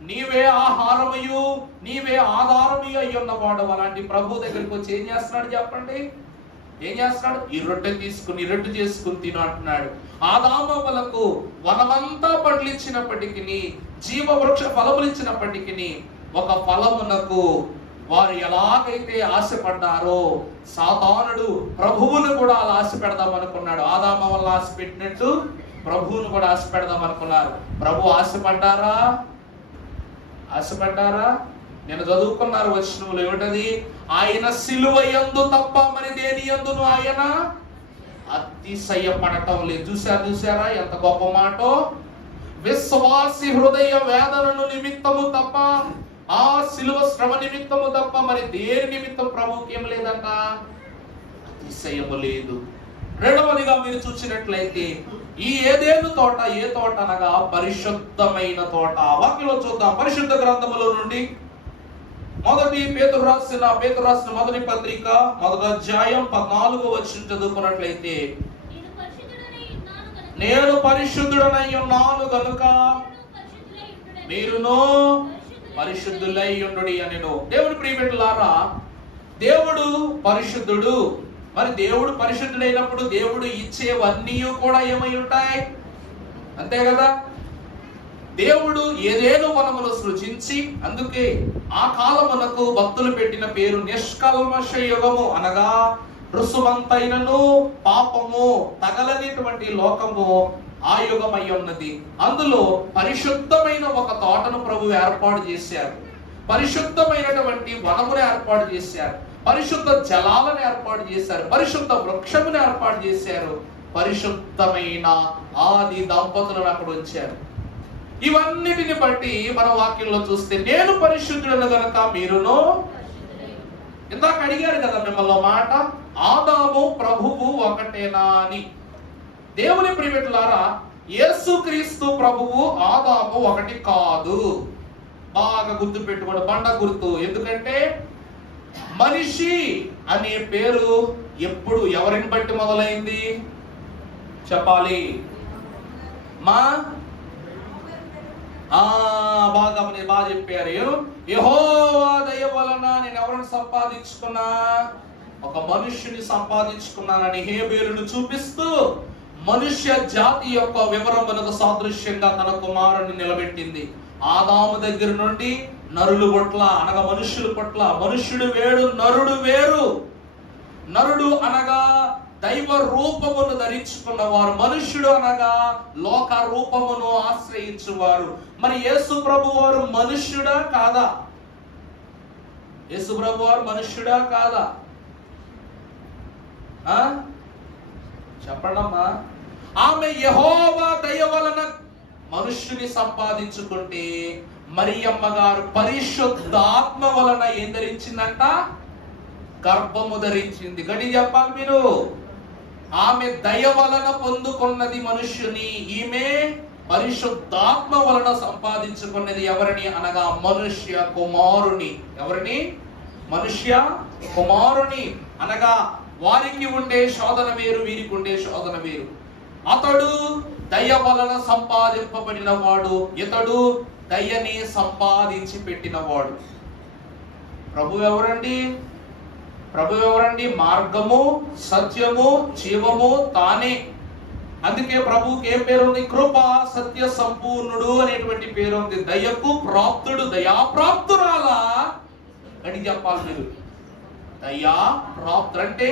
నీవే ఆహారమయు, నీవే ఆధారమయు అయ్యున్నవాడు. అలాంటి ప్రభు దగ్గరికి వచ్చి ఏం చేస్తున్నాడు చెప్పండి? ఏం చేస్తున్నాడు? ఈ రొట్టె తీసుకుని రొట్టె చేసుకుని తిను అంటున్నాడు. ఆదాము అవ్వలకు వనమంతా పండ్లు ఇచ్చినప్పటికీ, జీవవృక్ష ఫలములు ఇచ్చినప్పటికీ, ఒక ఫలమునకు వారు ఎలాగైతే ఆశపడ్డారో సాతానుడు ప్రభువును కూడా అలా ఆశ పెడదాం అనుకున్నాడు. ఆదాము వల్ల ఆశ పెట్టినట్టు ప్రభువును కూడా ఆశ పెడదాం అనుకున్నారు. ప్రభు ఆశపడ్డారా? ఆశపడ్డారా? నేను చదువుకున్నారు వచనములు. ఏమిటది? ఆయన సిలువ యందు తప్ప మరి దేని యందును ఆయన అతిశయపడటం లేదు. చూసారా ఎంత గొప్ప మాటో? విశ్వాసి హృదయ వేదనను నిమిత్తము తప్ప, ఆ సిలువ శ్రమ నిమిత్తము తప్ప మరి దేని నిమిత్తం ప్రభువుకి ఏం లేదంట? అతిశయము లేదు. రెండవదిగా మీరు చూసినట్లయితే ఈ ఏదేను తోట ఏ తోట అనగా పరిశుద్ధమైన తోట. వాక్యంలో చూద్దాం. పరిశుద్ధ గ్రంథములో నుండి పేతురు రాసిన మొదటి పత్రిక 1వ అధ్యాయం 14వ వచనం చదువుకున్నట్లయితే, నేను పరిశుద్ధుడనై ఉన్నాను గనుక మీరును పరిశుద్ధులై ఉండుడి అనెను. దేవుని ప్రియబిడ్డలారా, దేవుడు పరిశుద్ధుడు. మరి దేవుడు పరిశుద్ధుడైనప్పుడు దేవుడు ఇచ్చేవన్నీ కూడా ఏమై ఉంటాయి? అంతే కదా. దేవుడు ఏదేను వనములు సృజించి, అందుకే ఆ కాలమునకు భక్తులు పెట్టిన పేరు నిష్కల్మష యుగము, అనగా రుసుమంతైనను పాపము తగలనేటువంటి లోకము ఆ యుగమై ఉన్నది. అందులో పరిశుద్ధమైన ఒక తోటను ప్రభు ఏర్పాటు చేశారు, పరిశుద్ధమైనటువంటి వనమును ఏర్పాటు చేశారు, పరిశుద్ధ జలాలను ఏర్పాటు చేశారు, పరిశుద్ధ వృక్షమును ఏర్పాటు చేశారు, పరిశుద్ధమైన ఆది దంపతులను అక్కడ ఉంచారు. ఇవన్నిటిని బట్టి మన వాక్యంలో చూస్తే నేను పరిశుద్ధుడను గనక మీరును. ఇందాక అడిగారు కదా మిమ్మల్ని మాట, ఆదాము ప్రభువు ఒకటేనా అని. దేవుని ప్రియమిత్రులారా, యేసుక్రీస్తు ప్రభువు ఆదాము ఒకటి కాదు. బాగా గుర్తు పెట్టుకోండి, బండ గుర్తు. ఎందుకంటే మనిషి అనే పేరు ఎప్పుడు ఎవరిని బట్టి మొదలైంది చెప్పాలి? బాగా చెప్పారు. యెహోవా దయ వలన నేను ఎవరిని సంపాదించుకున్నా? ఒక మనుష్యుని సంపాదించుకున్నానని హేబేలును చూపిస్తూ మనుష్య జాతి యొక్క వివరమునకు సాదృశ్యంగా తన కుమారుని నిలబెట్టింది. ఆదాము దగ్గర నుండి నరులు పట్ల, అనగా మనుష్యుల పట్ల, మనుష్యుడు వేరు నరుడు వేరు. నరుడు అనగా దైవ రూపమును ధరించుకున్నవారు, మనుష్యుడు అనగా లోక రూపమును ఆశ్రయించువారు. మరి యేసు ప్రభు వారు మనుష్యుడా కాదా? యేసు ప్రభు వారు మనుష్యుడా కాదా? చెప్పండమ్మా. ఆమె యెహోవా దయ వలన మనుష్యుని సంపాదించుకుంటే మరియమ్మ గారు పరిశుద్ధాత్మ వలన ఏం ధరించిందంట? గర్భము ధరించింది. గడి చెప్పాలి మీరు. ఆమె దయ వలన పొందుకున్నది మనుష్యుని, ఈమె పరిశుద్ధాత్మ వలన సంపాదించుకున్నది ఎవరిని? అనగా మనుష్య కుమారుని. ఎవరిని? మనుష్య కుమారుని. అనగా వారికి ఉండే శోధన వేరు, వీరికి ఉండే శోధన వేరు. అతడు దయ వలన సంపాదింపబడిన వాడు, ఇతడు దయని సంపాదించి పెట్టినవాడు. ప్రభు ఎవరండి? ప్రభు ఎవరండి? మార్గము, సత్యము, జీవము తానే. అందుకే ప్రభువుకి ఏ పేరు ఉంది? కృపా సత్య సంపూర్ణుడు అనేటువంటి పేరు ఉంది. దయకు ప్రాప్తుడు, దయాప్రాప్తురాలా అని చెప్పాలి మీరు. దయా ప్రాప్తుడు అంటే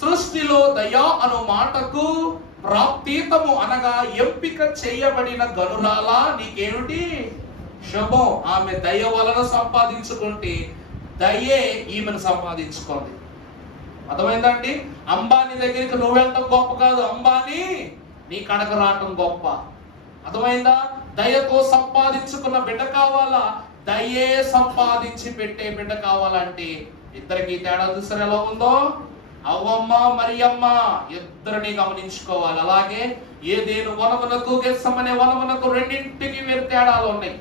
సృష్టిలో దయా అను మాటకు ప్రాప్తీతము, అనగా ఎంపిక చేయబడిన గనురాలా నీకేమిటి? శుభం. ఆమె దయ వలన సంపాదించుకుంటే దయే ఈమెను సంపాదించుకోండి. అర్థమైందండి? అంబానీ దగ్గరికి నువ్వు వెళ్ళటం గొప్ప కాదు, అంబానీ నీ కడకు రావటం గొప్ప. అర్థమైందా? దయతో సంపాదించుకున్న బిడ్డ కావాలా, దయే సంపాదించి పెట్టే బిడ్డ కావాలంటే ఇద్దరికి తేడా చూసారు ఎలా ఉందో? అవ్వమ్మ మరియమ్మ ఇద్దరిని గమనించుకోవాలి. అలాగే ఏదేను వనమునకు గెస్సమనే వనమునకు రెండింటికి వేరు తేడాలు ఉన్నాయి.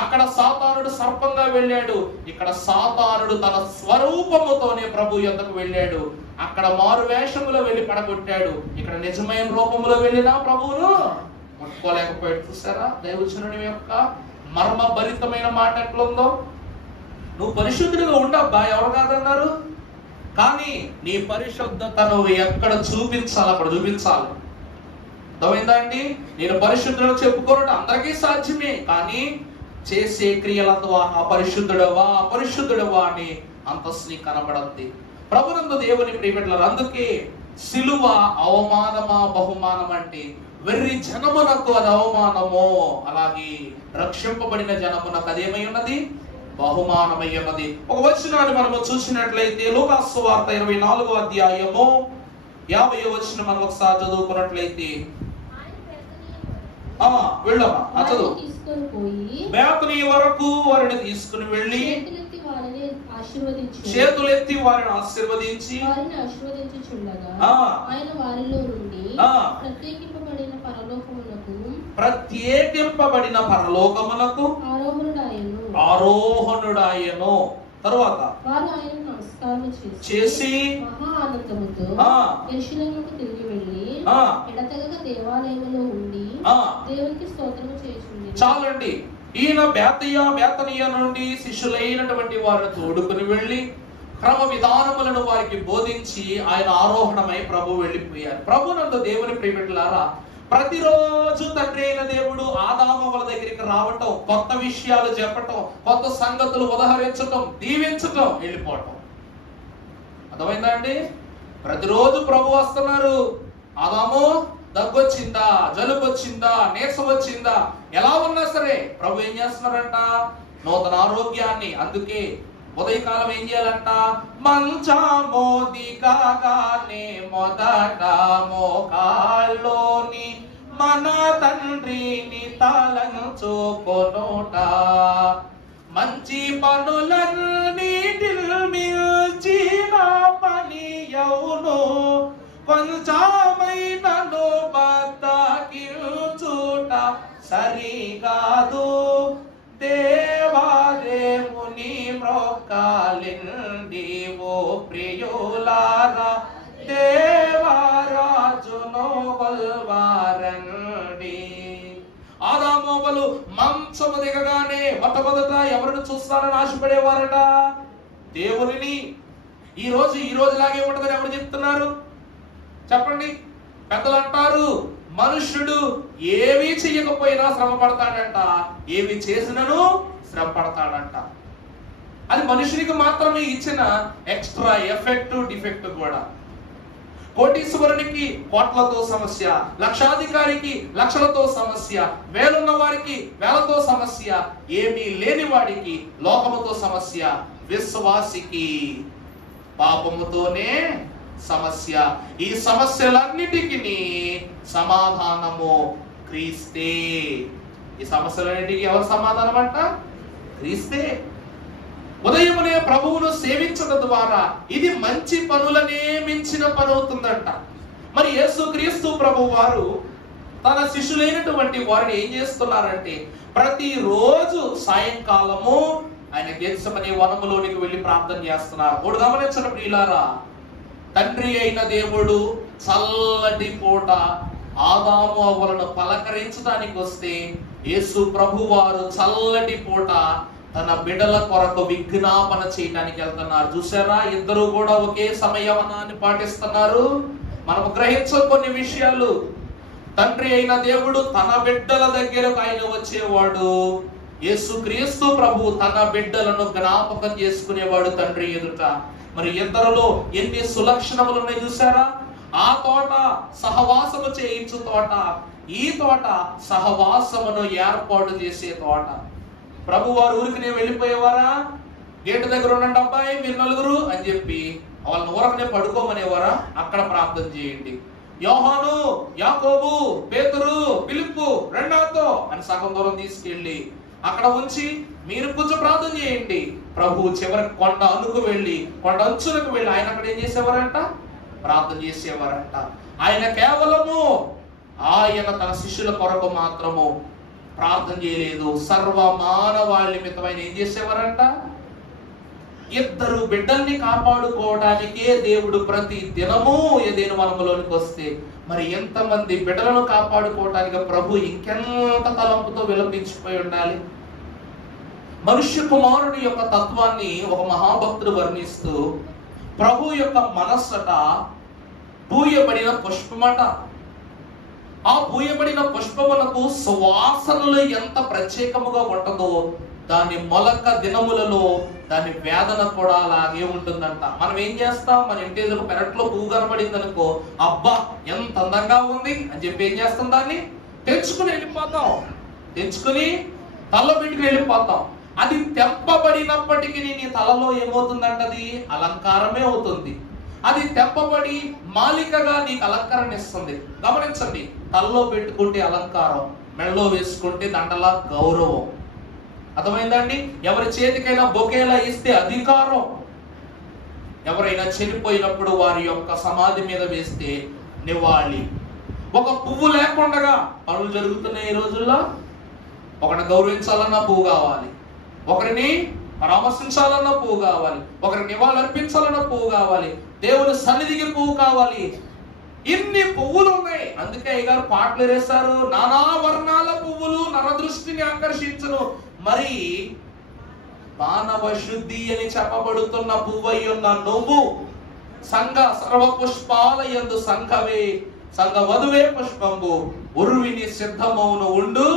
అక్కడ సాతానుడు సర్పంగా వెళ్ళాడు, ఇక్కడ సాతానుడు తన స్వరూపముతోనే ప్రభు యొద్దకు వెళ్ళాడు. అక్కడ మారు వేషములో వెళ్ళి పడగొట్టాడు, ఇక్కడ నిజమైన రూపములో వెళ్ళినా ప్రభువును ముట్టుకోలేకపోయాడు. చూసారా దైవజనుడి యొక్క మర్మ భరితమైన మాట ఎట్లుందో? నువ్వు పరిశుద్ధుడిగా ఉండబ్బా, ఎవరు కాదన్నారు? కానీ నీ పరిశుద్ధతను ఎక్కడ చూపించాలి అక్కడ చూపించాలి. అర్థమైందా అండి? నేను పరిశుద్ధుడు చెప్పుకోవడం అందరికీ సాధ్యమే, కానీ చేసే క్రియల ద్వారా అపరిశుద్ధుడవా అపరిశుద్ధుడవా అని అంతస్తుని కనబడుద్ది. ప్రభునందు దేవుని ప్రియబిడ్డలారా, అందుకే సిలువ అవమానమా బహుమానం అంటే వెర్రి జనమునకు అది అవమానమో, అలాగే రక్షింపబడిన జనమునకు అదేమై ఉన్నది? బహుమానమై ఉన్నది. ఒక వచనాన్ని మనము చూసినట్లయితే లూకాసు సువార్త 24వ అధ్యాయము 50వ వచనం మనం ఒకసారి చదువుకున్నట్లయితే, వెళ్ళమ్మా చదువు. బేతనీ వరకు వారిని తీసుకుని వెళ్ళి చేతులెత్తి వారిని ఆశీర్వదించి ఆయన వారిలో నుండి ప్రత్యేకింపబడిన పరలోకమునకు ఆరోహణుడాయను. తర్వాత వారు ఆయనకు నమస్కారం చేసి మహా ఆనందముతో యెరూషలేముకు తిరిగి వెళ్ళి ఎడతెగక దేవాలయంలో ఉండి దేవునికి స్తోత్రము చేయుచుండిరి. చాలండి. ఈయన బేతనియ నుండి శిష్యులైనటువంటి వారిని తోడుకుని వెళ్ళి క్రమ విధానములను వారికి బోధించి ఆయన ఆరోహణమై ప్రభు వెళ్ళిపోయారు. ప్రభునందు దేవుని ప్రియమిట్లారా, ప్రతిరోజు తండ్రి అయిన దేవుడు ఆదామవ్వల దగ్గరికి రావటం, కొత్త విషయాలు చెప్పటం, కొత్త సంగతులు ఉదహరించటం, దీవించటం, వెళ్ళిపోవటం. అర్థమైందా అండి? ప్రతిరోజు ప్రభు వస్తున్నారు. ఆదాము దగ్గొచ్చిందా, జలుబు వచ్చిందా, నీరసం వచ్చిందా, ఎలా ఉన్నా సరే ప్రభు ఏం చేస్తున్నారంట? నూతన ఆరోగ్యాన్ని. అందుకే ఉదయకాలం ఏం చేయాలంట? మంచమోది కాగానే మొదట మోకాల్లోని మన తండ్రిని తలంచుకొనుట, మంచి పనులన్నిటిని మించిన పని యౌను, కొంచెమైనను బద్దకించుట సరికాదు. దేవాదేవుని మ్రొక్కాలిండి ఓ ప్రియులారా, దేవరాజును కొల్వారండి. ఆదామవ్వలు మంచము దిగగానే మొట్టమొదట ఎవరిని చూస్తారని ఆశపడేవారట? దేవునిని. ఈ రోజులాగే ఉంటదని ఎవరు చెప్తున్నారు చెప్పండి? పెద్దలు అంటారు, మనుష్యుడు ఏమీ చెయ్యకపోయినా శ్రమ పడతాడంట, ఏమి చేసినను శ్రమ పడతాడంట. అది మనుషునికి మాత్రమే ఇచ్చిన ఎక్స్ట్రా ఎఫెక్ట్, డిఫెక్ట్ కూడా. కోటీశ్వరునికి కోట్లతో సమస్య, లక్షాధికారికి లక్షలతో సమస్య, వేలున్న వారికి వేలతో సమస్య, ఏమీ లేని వాడికి లోకముతో సమస్య, విశ్వాసికి పాపముతోనే సమస్య. ఈ సమస్యలన్నిటికీ సమాధానము క్రీస్తే. ఈ సమస్యలన్నిటికీ ఎవరు సమాధానం అంట? క్రీస్తే. ఉదయమునే ప్రభువును సేవించడం ద్వారా ఇది మంచి పనులనే మించిన పని అవుతుందంట. మరి యేసుక్రీస్తు ప్రభు వారు తన శిష్యులైనటువంటి వారిని ఏం చేస్తున్నారంటే, ప్రతిరోజు సాయంకాలము ఆయన గెత్సెమనే వనములోనికి వెళ్ళి ప్రార్థన చేస్తున్నారు. ఒకటి గమనించండి ప్రియులారా, తండ్రి అయిన దేవుడు చల్లటి పూట ఆదాము అవ్వలను పలకరించడానికి వస్తే, యేసు ప్రభు వారు చల్లటి పూట తన బిడ్డల కొరకు విజ్ఞాపన చేయడానికి వెళ్తున్నారు. చూసారా, ఇద్దరు కూడా ఒకే సమయవనాన్ని పాటిస్తున్నారు. మనము గ్రహించే కొన్ని విషయాలు. తండ్రి అయిన దేవుడు తన బిడ్డల దగ్గరకు ఆయన వచ్చేవాడు. యేసుక్రీస్తు ప్రభు తన బిడ్డలను జ్ఞాపకం చేసుకునేవాడు తండ్రి ఎదుట. మరి ఇద్దరిలో ఎన్ని సులక్షణములు ఉన్నాయి చూసారా? ఆ తోట సహవాసము చేయించు తోట, ఈ తోట సహవాసమును ఏర్పాటు చేసే తోట. ప్రభు వారు ఊరికి వెళ్ళిపోయేవారా? గేటు దగ్గర ఉండండి అబ్బాయి మీరు నలుగురు అని చెప్పి వాళ్ళని ఊరకనే పడుకోమనేవారా? అక్కడ ప్రార్థన చేయండి. యోహాను, యాకోబు, పేతురు, ఫిలిప్పు రెండాతో అని సగం దూరం తీసుకెళ్ళి అక్కడ ఉంచి మీరు కొంచెం ప్రార్థన చేయండి. ప్రభు చివరికి కొండ అనుకు వెళ్ళి, కొండ అంచులకు వెళ్ళి ఆయన అక్కడ ఏం చేసేవారంట? ప్రార్థన చేసేవారంట. ఆయన కేవలము ఆయన తన శిష్యుల కొరకు మాత్రము ప్రార్థన చేయలేదు, సర్వ మానవాళి నిమిత్తమైన ఏం చేసేవారంట? ఇద్దరు బిడ్డల్ని కాపాడుకోవడానికే దేవుడు ప్రతి దినము ఏదైనా వనములోనికి వస్తే, మరి ఎంతమంది బిడ్డలను కాపాడుకోవడానికి ప్రభు ఇంకెంత తలంపుతో విలపించిపోయి ఉండాలి. మనుష్య కుమారుని యొక్క తత్వాన్ని ఒక మహాభక్తుడు వర్ణిస్తూ, ప్రభు యొక్క మనస్సట పూయబడిన పుష్పమట. ఆ పూయబడిన పుష్పమునకు సువాసనలు ఎంత ప్రత్యేకముగా ఉంటుందో, దాని మొలక దినములలో దాని వేదన కూడా అలాగే ఉంటుందంట. మనం ఏం చేస్తాం? మన ఇంటి ఎదురు పెరట్లో పువ్వు కనబడింది అనుకో, అబ్బా ఎంత అందంగా ఉంది అని చెప్పి ఏం చేస్తాం? దాన్ని తెచ్చుకుని వెళ్ళిపోతాం, తెచ్చుకుని తలలో పెట్టుకుని వెళ్ళిపోతాం. అది తెంపబడినప్పటికీ నీ తలలో ఏమవుతుందంట? అది అలంకారమే అవుతుంది. అది తెంపబడి మాలికగా నీకు అలంకరణ ఇస్తుంది. గమనించండి, తలలో పెట్టుకుంటే అలంకారం, మెడలో వేసుకుంటే దండలా గౌరవం. అర్థమైందండి? ఎవరి చేతికైనా బొకేలా ఇస్తే అధికారం. ఎవరైనా చనిపోయినప్పుడు వారి యొక్క సమాధి మీద వేస్తే నివాళి. ఒక పువ్వు లేకుండా పనులు జరుగుతున్నాయి ఈ రోజుల్లో. ఒకరిని గౌరవించాలన్నా పువ్వు కావాలి, ఒకరిని పరామర్శించాలన్న పువ్వు కావాలి, ఒకరికి నివాళులు అర్పించాలన్న పువ్వు కావాలి, దేవుని సన్నిధికి పువ్వు కావాలి. ఇన్ని పువ్వులు ఉన్నాయి. అందుకే అయ్యగారు పాటలు వేశారు, నానా వర్ణాల పువ్వులు నరదృష్టిని ఆకర్షించును. మరి మానవ శుద్ధి అని చెప్పబడుతున్న పువ్వై ఉన్న నువ్వు సంఘ సర్వ పుష్పాల యందు సంఘవే సంఘ వధువే పుష్పంబు ఉర్విని సిద్ధమౌను ఉండు.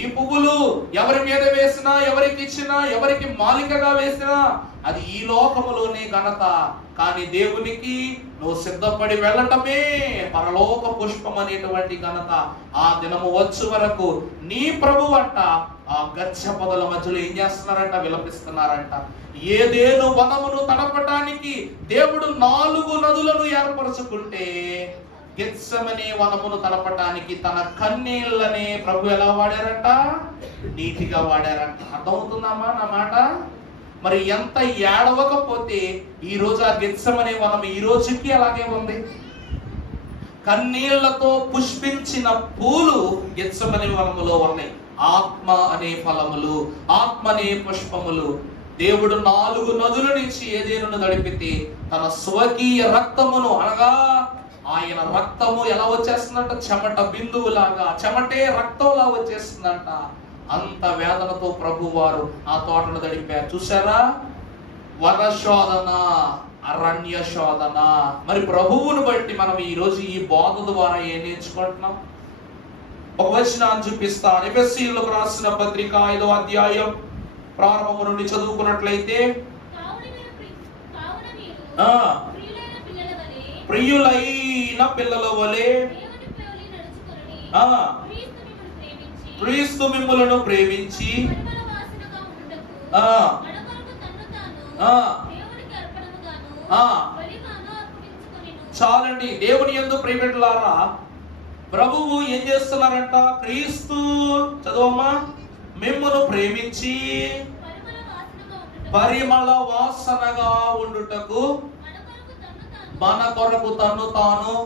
ఈ పువ్వులు ఎవరి మీద వేసినా, ఎవరికి ఇచ్చినా, ఎవరికి మాలికగా వేసినా అది ఈ లోకములోనే ఘనత. కానీ దేవునికి నువ్వు సిద్ధపడి వెళ్ళటమే పరలోక పుష్పం అనేటువంటి ఘనత. ఆ దినము వచ్చు వరకు నీ ప్రభు అంట ఆ గచ్చ పొదల మధ్యలో ఏం చేస్తున్నారంట? విలపిస్తున్నారంట. ఏదేను వనమును తడపటానికి దేవుడు 4 నదులను ఏర్పరచుకుంటే గెత్సెమనే వనమును తడపటానికి తన కన్నీళ్ళనే ప్రభు ఎలా వాడారంట? నీటిగా వాడారంట. అర్థమవుతుందమ్మా నా మాట? మరి ఎంత ఏడవకపోతే ఈ రోజు ఆ గెత్సెమనే వనం ఈ రోజుకి అలాగే ఉంది. కన్నీళ్లతో పుష్పించిన పూలు గెత్సెమనే వనములో ఉన్నాయి. ఆత్మ అనే ఫలములు, ఆత్మ అనే పుష్పములు. దేవుడు 4 నదుల నుంచి ఏదేను నడిపితే తన స్వకీయ రక్తమును, అనగా ఆయన రక్తము ఎలా వచ్చేస్తుందంట? చెమట బిందువులాగా, చెమటే రక్తంలా వచ్చేస్తుందంట. అంత వేదనతో ప్రభు వారు ఆ తోటను తడిపారు. చూసారా? వన శోధన, అరణ్య శోధన. మరి ప్రభువును బట్టి మనం ఈ రోజు ఈ బోధ ద్వారా ఏం నేర్చుకుంటున్నాం? ఒక వచనాన్ని చూపిస్తాను. ఎఫెసీయులకు రాసిన పత్రిక 5వ అధ్యాయం ప్రారంభం నుండి చదువుకున్నట్లయితే, ప్రియులైన పిల్లల వలె క్రీస్తు మిమ్ములను ప్రేమించి చాలండి. దేవుని యందు ప్రియబిడ్డలారా, ప్రభువు ఏం చేస్తున్నారంట? క్రీస్తు, చదవమ్మా, మిమ్మును ప్రేమించి పరిమళ వాసనగా ఉండుటకు మన కొరకు తన్ను తాను.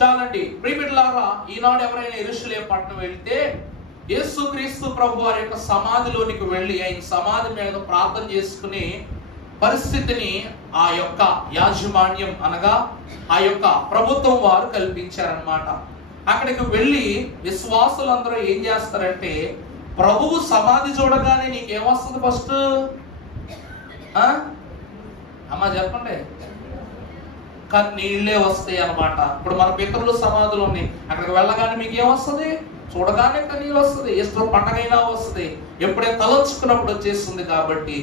చాలండి ప్రియబిడ్డలారా, ఈనాడు ఎవరైనా యెరూషలేము పట్టణం వెళ్తే యేసుక్రీస్తు ప్రభు వారి యొక్క సమాధిలోనికి వెళ్ళి ఆయన సమాధి మీద ప్రార్థన చేసుకుని పరిస్థితిని ఆ యొక్క యాజమాన్యం, అనగా ఆ యొక్క ప్రభుత్వం వారు కల్పించారనమాట. అక్కడికి వెళ్ళి విశ్వాసులందరూ ఏం చేస్తారంటే, ప్రభువు సమాధి చూడగానే నీకేమొస్తుంది? ఫస్ట్ అమ్మా చెప్పండి, కన్నీళ్ళే వస్తాయి అన్నమాట. ఇప్పుడు మన పితరులు సమాధులు ఉన్నాయి, అక్కడికి వెళ్ళగానే మీకు ఏమొస్తుంది? చూడగానే కన్నీళ్ళు వస్తుంది. ఈస్టర్ పండగైనా వస్తుంది, ఎప్పుడైనా తలంచుకున్నప్పుడు వచ్చేస్తుంది. కాబట్టి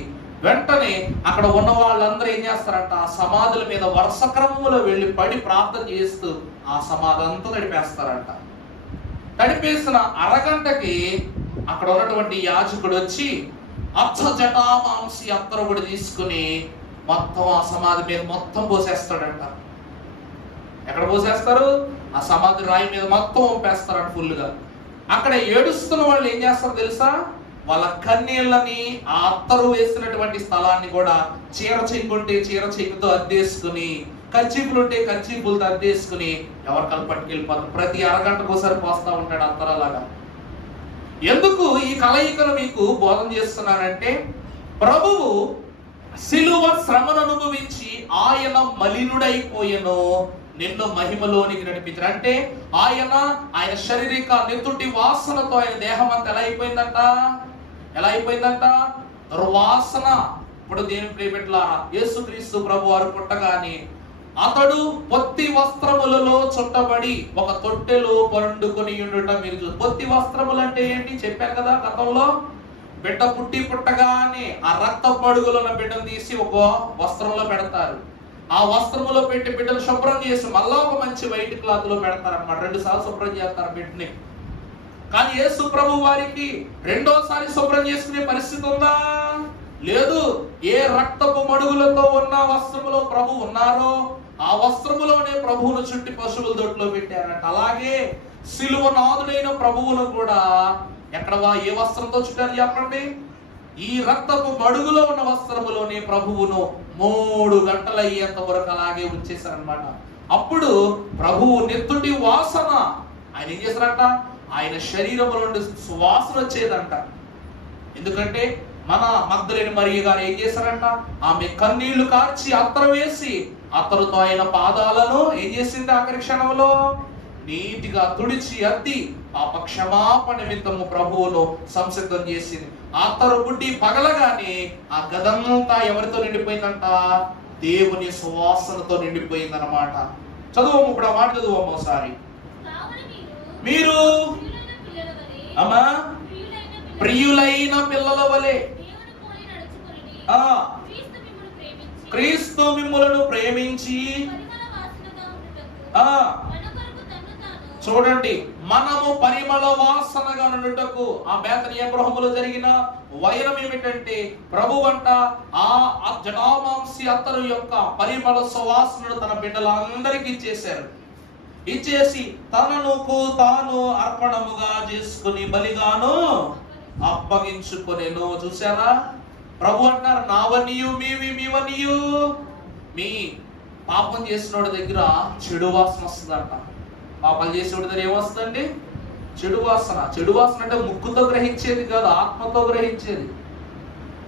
వెంటనే అక్కడ ఉన్న వాళ్ళందరూ ఏం చేస్తారంట? ఆ సమాధుల మీద వరుస క్రమంలో వెళ్ళి పడి ప్రార్థన చేస్తూ ఆ సమాధి అంతా తడిపేస్తారంట. తడిపేసిన అరగంటకి అక్కడ ఉన్నటువంటి యాజకుడు వచ్చి అచ్చ జటామాంసి అత్తరుగుడు తీసుకుని మొత్తం ఆ సమాధి మీద మొత్తం పోసేస్తాడంట. ఎక్కడ పోసేస్తారు? ఆ సమాధి రాయి మీద మొత్తం పంపేస్తారంట ఫుల్గా. అక్కడ ఏడుస్తున్న వాళ్ళు ఏం చేస్తారు తెలుసా? వాళ్ళ కన్నీళ్ళని, ఆ అత్తరు వేసినటువంటి స్థలాన్ని కూడా చీర చెంగుంటే చీర చెంగుతో అద్దేసుకుని, కర్చీపులు ఉంటే కర్చీపులతో అద్దేసుకుని ఎవరికల్లా పట్టుకెళ్ళిపోతారు. ప్రతి అరగంటకు ఒకసారి పోస్తా ఉంటాడు అత్తరలాగా. ఎందుకు ఈ కలయికను మీకు బోధన చేస్తున్నానంటే, ప్రభువు సిలువ శ్రమను అనుభవించి ఆయన మలినుడైపోయెను, నిన్ను మహిమలోనికి నడిపించారు. అంటే ఆయన శారీరక నెత్తుటి వాసనతో ఆయన దేహం అంతా ఎలా అయిపోయిందంట? ఎలా అయిపోయిందంట? దుర్వాసన. ఇప్పుడు దేని ప్రియబిడ్డలారా, యేసుక్రీస్తు ప్రభు వారు పుట్టగానే అతడు పొత్తి వస్త్రములలో చుట్టబడి ఒక తొట్టెలో పండుకొని ఉండటం మీరు చూసి. పొత్తి వస్త్రములు అంటే ఏంటి చెప్పాను కదా గతంలో. బిడ్డ పుట్టగానే ఆ రక్త పడుగులో ఉన్న బిడ్డను తీసి ఒక వస్త్రంలో పెడతారు. ఆ వస్త్రములో పెట్టి బిడ్డను శుభ్రం చేసి మళ్ళా ఒక మంచి వైట్ క్లాత్ లో పెడతారు అనమాట. 2 సార్లు శుభ్రం చేస్తారు బిడ్డని. కానీ యేసు ప్రభు వారికి రెండోసారి శుభ్రం చేసుకునే పరిస్థితి ఉందా? లేదు. ఏ రక్తపు మడుగులతో ఉన్న వస్త్రములో ప్రభు ఉన్నారో ఆ వస్త్రములోనే ప్రభువును చుట్టి పశువుల దొడ్లో పెట్టారంట. అలాగే సిలువ నాదుడైన ప్రభువును కూడా ఎక్కడ ఏ వస్త్రంతో చుట్టారు చెప్పండి? ఈ రక్తపు మడుగులో ఉన్న వస్త్రములోనే ప్రభువును 3 గంటలు అయ్యేంత వరకు అలాగే ఉంచేశారనమాట. అప్పుడు ప్రభువు నెత్తుటి వాసన ఆయన ఏం చేశారంట? ఆయన శరీరంలో నుండి సువాసన వచ్చేదంట. ఎందుకంటే మన మగ్దలేని మరియ గారు ఏం చేశారంట, ఆమె కన్నీళ్లు కార్చి అత్తరు వేసి అత్తరుతో ఆయన పాదాలను ఏం చేసింది, ఆఖరి క్షణంలో నీటిగా తుడిచి అద్ది పాప క్షమాపణ నిమిత్తము ప్రభువును సంసిద్ధం చేసింది. అత్తరు బుడ్డి పగలగానే ఆ గదంతా ఎవరితో నిండిపోయిందంట, దేవుని సువాసనతో నిండిపోయిందన్నమాట. చదువు ఇప్పుడు ఆ మాట చదువు ఒకసారి. మీరు అమ్మా ప్రియులైన పిల్లల వలె క్రీస్తు మిమ్ములను ప్రేమించి చూడండి, మనము పరిమళ వాసనగా నుండుటకు. ఆ బేతనియ గృహములో జరిగిన వైరం ఏమిటంటే, ప్రభు అంట ఆ జటామాంసి అత్తరు యొక్క పరిమళ సువాసనను తన బిడ్డలందరికీ ఇచ్చేశారు. ఇచ్చేసి తనను తాను అర్పణముగా చేసుకుని బలిగాను అప్పగించుకొనెను. చూసారా, ప్రభు అంటారు నావనియు మీవనియు. మీ పాపం చేసినోడి దగ్గర చెడు వాసన వస్తుందంట. పాపం చేసేవాడి దగ్గర ఏమొస్తుందండి, చెడు వాసన. చెడు వాసన అంటే ముక్కుతో గ్రహించేది కాదు, ఆత్మతో గ్రహించేది.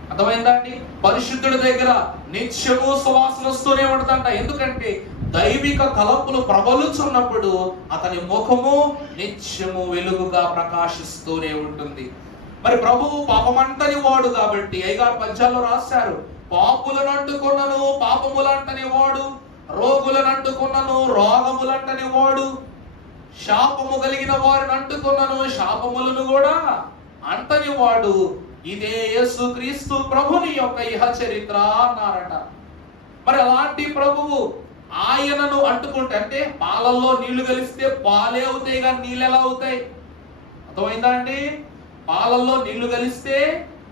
అర్థమైందా అండి? పరిశుద్ధుడి దగ్గర నిత్యము సువాసన వస్తూనే ఉంటుందంట. ఎందుకంటే దైవిక తలంపులు ప్రబలుచున్నప్పుడు అతని ముఖము నిత్యము వెలుగుగా ప్రకాశిస్తూనే ఉంటుంది. మరి ప్రభువు పాపమంటని వాడు కాబట్టి అయ్యగారు పద్యాల్లో రాశారు, పాపులను అంటుకున్నను పాపములంటని వాడు, రోగులను అంటుకున్నను రోగములంటని వాడు, శాపము కలిగిన వారిని అంటుకున్నను శాపములను కూడా అంటని వాడు, ఇదే యేసుక్రీస్తు ప్రభుని యొక్క ఇహ చరిత్ర అన్నారట. మరి అలాంటి ప్రభువు ఆయనను అంటుకుంటే, అంటే పాలల్లో నీళ్లు కలిస్తే పాలే అవుతాయి కానీ నీళ్ళు ఎలా అవుతాయి? అర్థమైందా అండి? పాలల్లో నీళ్లు కలిస్తే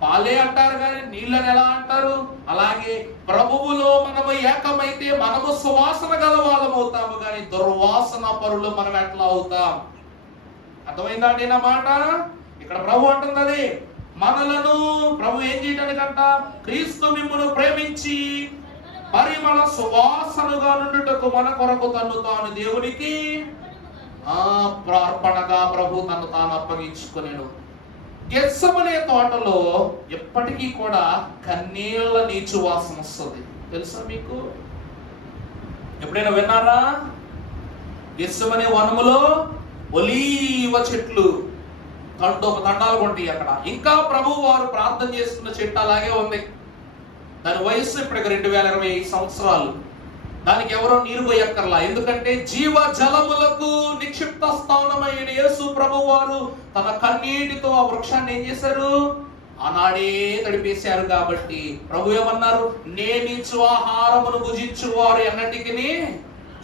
పాలే అంటారు కానీ నీళ్ళని ఎలా అంటారు? అలాగే ప్రభువులో మనము ఏకమైతే మనము సువాసన గల వాళ్ళం అవుతాము కానీ దుర్వాసన పరులు మనం ఎట్లా అవుతాం? అర్థమైందా అండి నా మాట? ఇక్కడ ప్రభు అంటున్నది, మనలను ప్రభు ఏం చేయడానికంట, క్రీస్తు మిమ్మును ప్రేమించి పరిమళ సువాసనగా నుండుటకు మన కొరకు తను తాను దేవునికి ప్రార్పణగా ప్రభు తను తాను అప్పగించుకొనెను. గెత్సెమనే తోటలో ఎప్పటికీ కూడా కన్నీళ్ల నీచు వాసన వస్తుంది. తెలుసా మీకు? ఎప్పుడైనా విన్నారా? గెత్సెమనే వనములో ఒలీవ చెట్లు తండాలు కొంటాయి అక్కడ. ఇంకా ప్రభు వారు ప్రార్థన చేస్తున్న చెట్టు అలాగే ఉంది. దాని వయస్సు ఇప్పటికి 2020 సంవత్సరాలు. దానికి ఎవరో నీరు పోయక్కర్లా. ఎందుకంటే జీవ జలములకు నిక్షిప్త స్థానమైన యేసు ప్రభు వారు తన కన్నీటితో ఆ వృక్షాన్ని ఏం చేశారు? ఆనాడే తడిపేశారు. కాబట్టి ప్రభు ఏమన్నారు, నేనిచ్చు ఆహారమును భుజించు వారు ఎన్నటికి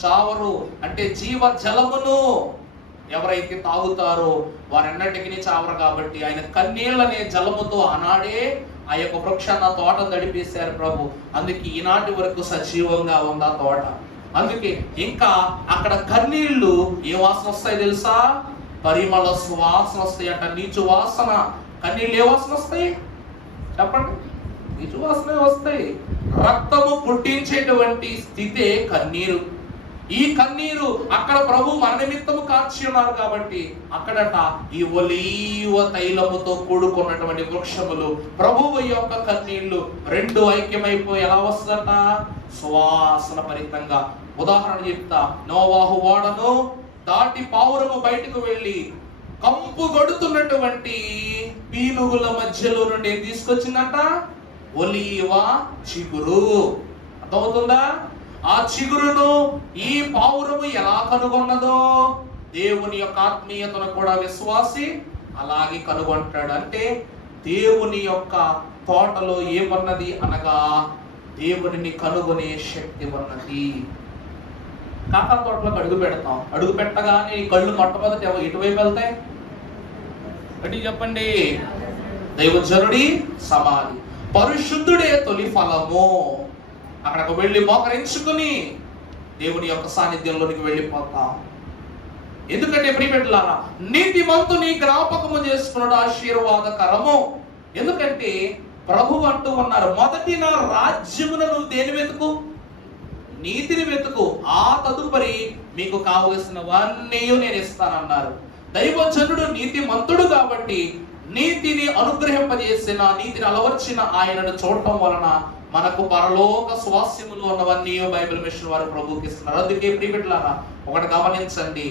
చావరు. అంటే జీవ జలమును ఎవరైతే తాగుతారో వారెన్నటికి చావరు. కాబట్టి ఆయన కన్నీళ్ళనే జలముతో ఆనాడే ఆ యొక్క వృక్షాన్ని తోట తడిపేశారు ప్రభు. అందుకే ఈనాటి వరకు సజీవంగా ఉంది ఆ తోట. అందుకే ఇంకా అక్కడ కన్నీళ్లు ఏ వాసన వస్తాయి తెలుసా? పరిమళ సువాసన వస్తాయి అంట. నీచు వాసన. కన్నీళ్ళు ఏ వాసన వస్తాయి చెప్పండి? నీచు వాసన వస్తాయి. రక్తము పుట్టించేటువంటి స్థితే కన్నీరు. ఈ కన్నీరు అక్కడ ప్రభు మన నిమిత్తము కార్చి ఉన్నారు కాబట్టి అక్కడట ఈ ఒలీవ తైలముతో కూడుకున్నటువంటి వృక్షములు ప్రభువు యొక్క కన్నీళ్లు రెండు ఐక్యమైపోయి ఎలా వస్తుందట? సువాసన భరితంగా. ఉదాహరణ చెప్తా. నోవాహు ఓడను దాటి పావురము బయటకు వెళ్ళి కంపు గొడుతున్నటువంటి పీనుగుల మధ్యలో నుండి ఏం తీసుకొచ్చిందంట? ఒలీవ చిగురు. అర్థమవుతుందా? ఆ చిగురును ఈ పావురము ఎలా కనుగొన్నదో దేవుని యొక్క ఆత్మీయతను కూడా విశ్వాసి అలాగే కనుగొంటాడు. అంటే దేవుని యొక్క తోటలో ఏమన్నది అనగా దేవునిని కనుగొనే శక్తి ఉన్నది. కాకా తోటలోకి అడుగు పెడతాం. అడుగు పెట్టగానే ఈ కళ్ళు మొట్టమొదటి ఎటువైపు వెళ్తాయి? గట్టి చెప్పండి. దైవజనుడి సమాధి. పరిశుద్ధుడే తొలి ఫలము. అక్కడకు వెళ్ళి మోకరించుకుని దేవుని యొక్క సాన్నిధ్యంలోనికి వెళ్ళిపోతాం. ఎందుకంటే ప్రియబిడ్డలారా, నీతిమంతుని జ్ఞాపకము చేసుకున్నాడు ఆశీర్వాదకరము. ఎందుకంటే ప్రభు అంటూ ఉన్నారు, మొదటి నా రాజ్యమును నువ్వు దేని వెతుకు? నీతిని వెతుకు. ఆ తదుపరి మీకు కావలసినవన్నీ నేను ఇస్తానన్నారు. దైవజనుడు నీతిమంతుడు కాబట్టి నీతిని అనుగ్రహింపజేసిన, నీతిని అలవర్చిన ఆయనను చూడటం వలన మనకు పరలోక స్వాస్యములు ఉన్నవన్నీ బైబిల్ మిషన్ వారు ప్రభువుకి ఇస్తున్నారు. అందుకే ప్రియబిడ్డలారా ఒకటి గమనించండి,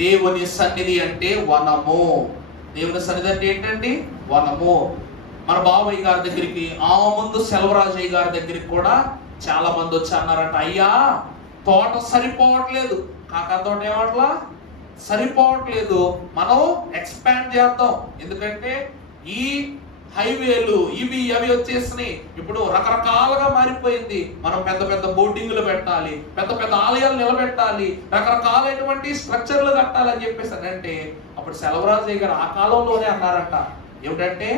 దేవుని సన్నిధి అంటే వనము. దేవుని సన్నిధి అంటే ఏంటండి? వనము. మన బాబయ్య గారి దగ్గరికి, ఆ ముందు సెల్వరాజయ్య గారి దగ్గరికి కూడా చాలా మంది వచ్చి అన్నారంట, అయ్యా తోట సరిపోవట్లేదు, కాకా తోట ఏమట్లా సరిపోవట్లేదు, మనం ఎక్స్పాండ్ చేద్దాం. ఎందుకంటే ఈ హైవేలు ఇవి అవి వచ్చేసినాయి, ఇప్పుడు రకరకాలుగా మారిపోయింది. మనం పెద్ద పెద్ద బోర్డింగ్లు పెట్టాలి, పెద్ద పెద్ద ఆలయాలు నిలబెట్టాలి, రకరకాలైనటువంటి స్ట్రక్చర్లు కట్టాలని చెప్పేసి అంటే అప్పుడు సెల్వరాజయ్య గారు ఆ కాలంలోనే అన్నారంట, ఏమిటంటే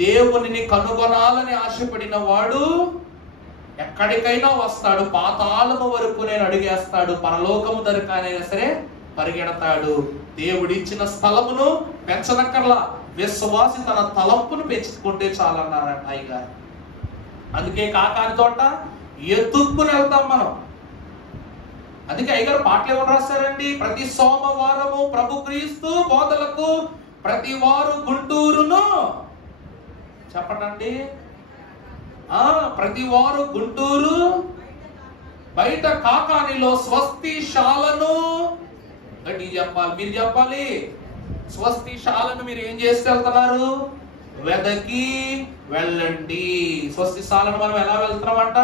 దేవునిని కనుగొనాలని ఆశపడిన వాడు ఎక్కడికైనా వస్తాడు, పాతాళము వరకు నేను అడిగేస్తాడు, పరలోకము దొరకనైనా సరే పరిగెడతాడు. దేవుడిచ్చిన స్థలమును పెంచనక్కర్లా, విశ్వాసి తన తలంపును పెంచుకుంటే చాలన్నారంట అయ్యగారు. అందుకే కాకాని తోట ఎత్తుక్కుని వెళ్తాం మనం. అందుకే అయ్యగారు పాటలు ఏమని రాశారండి? ప్రతి సోమవారము ప్రభు క్రీస్తు బోధలకు ప్రతి వారు గుంటూరును, చెప్పండి, ప్రతి వారు గుంటూరు బయట కాకానిలో స్వస్తిశాలను, గట్టి చెప్పాలి, మీరు చెప్పాలి, స్వస్తిశాలను మీరు ఏం చేసి వెళ్తున్నారు? వెదకి వెళ్ళండి. స్వస్తిశాలను మనం ఎలా వెళ్తున్నామంట?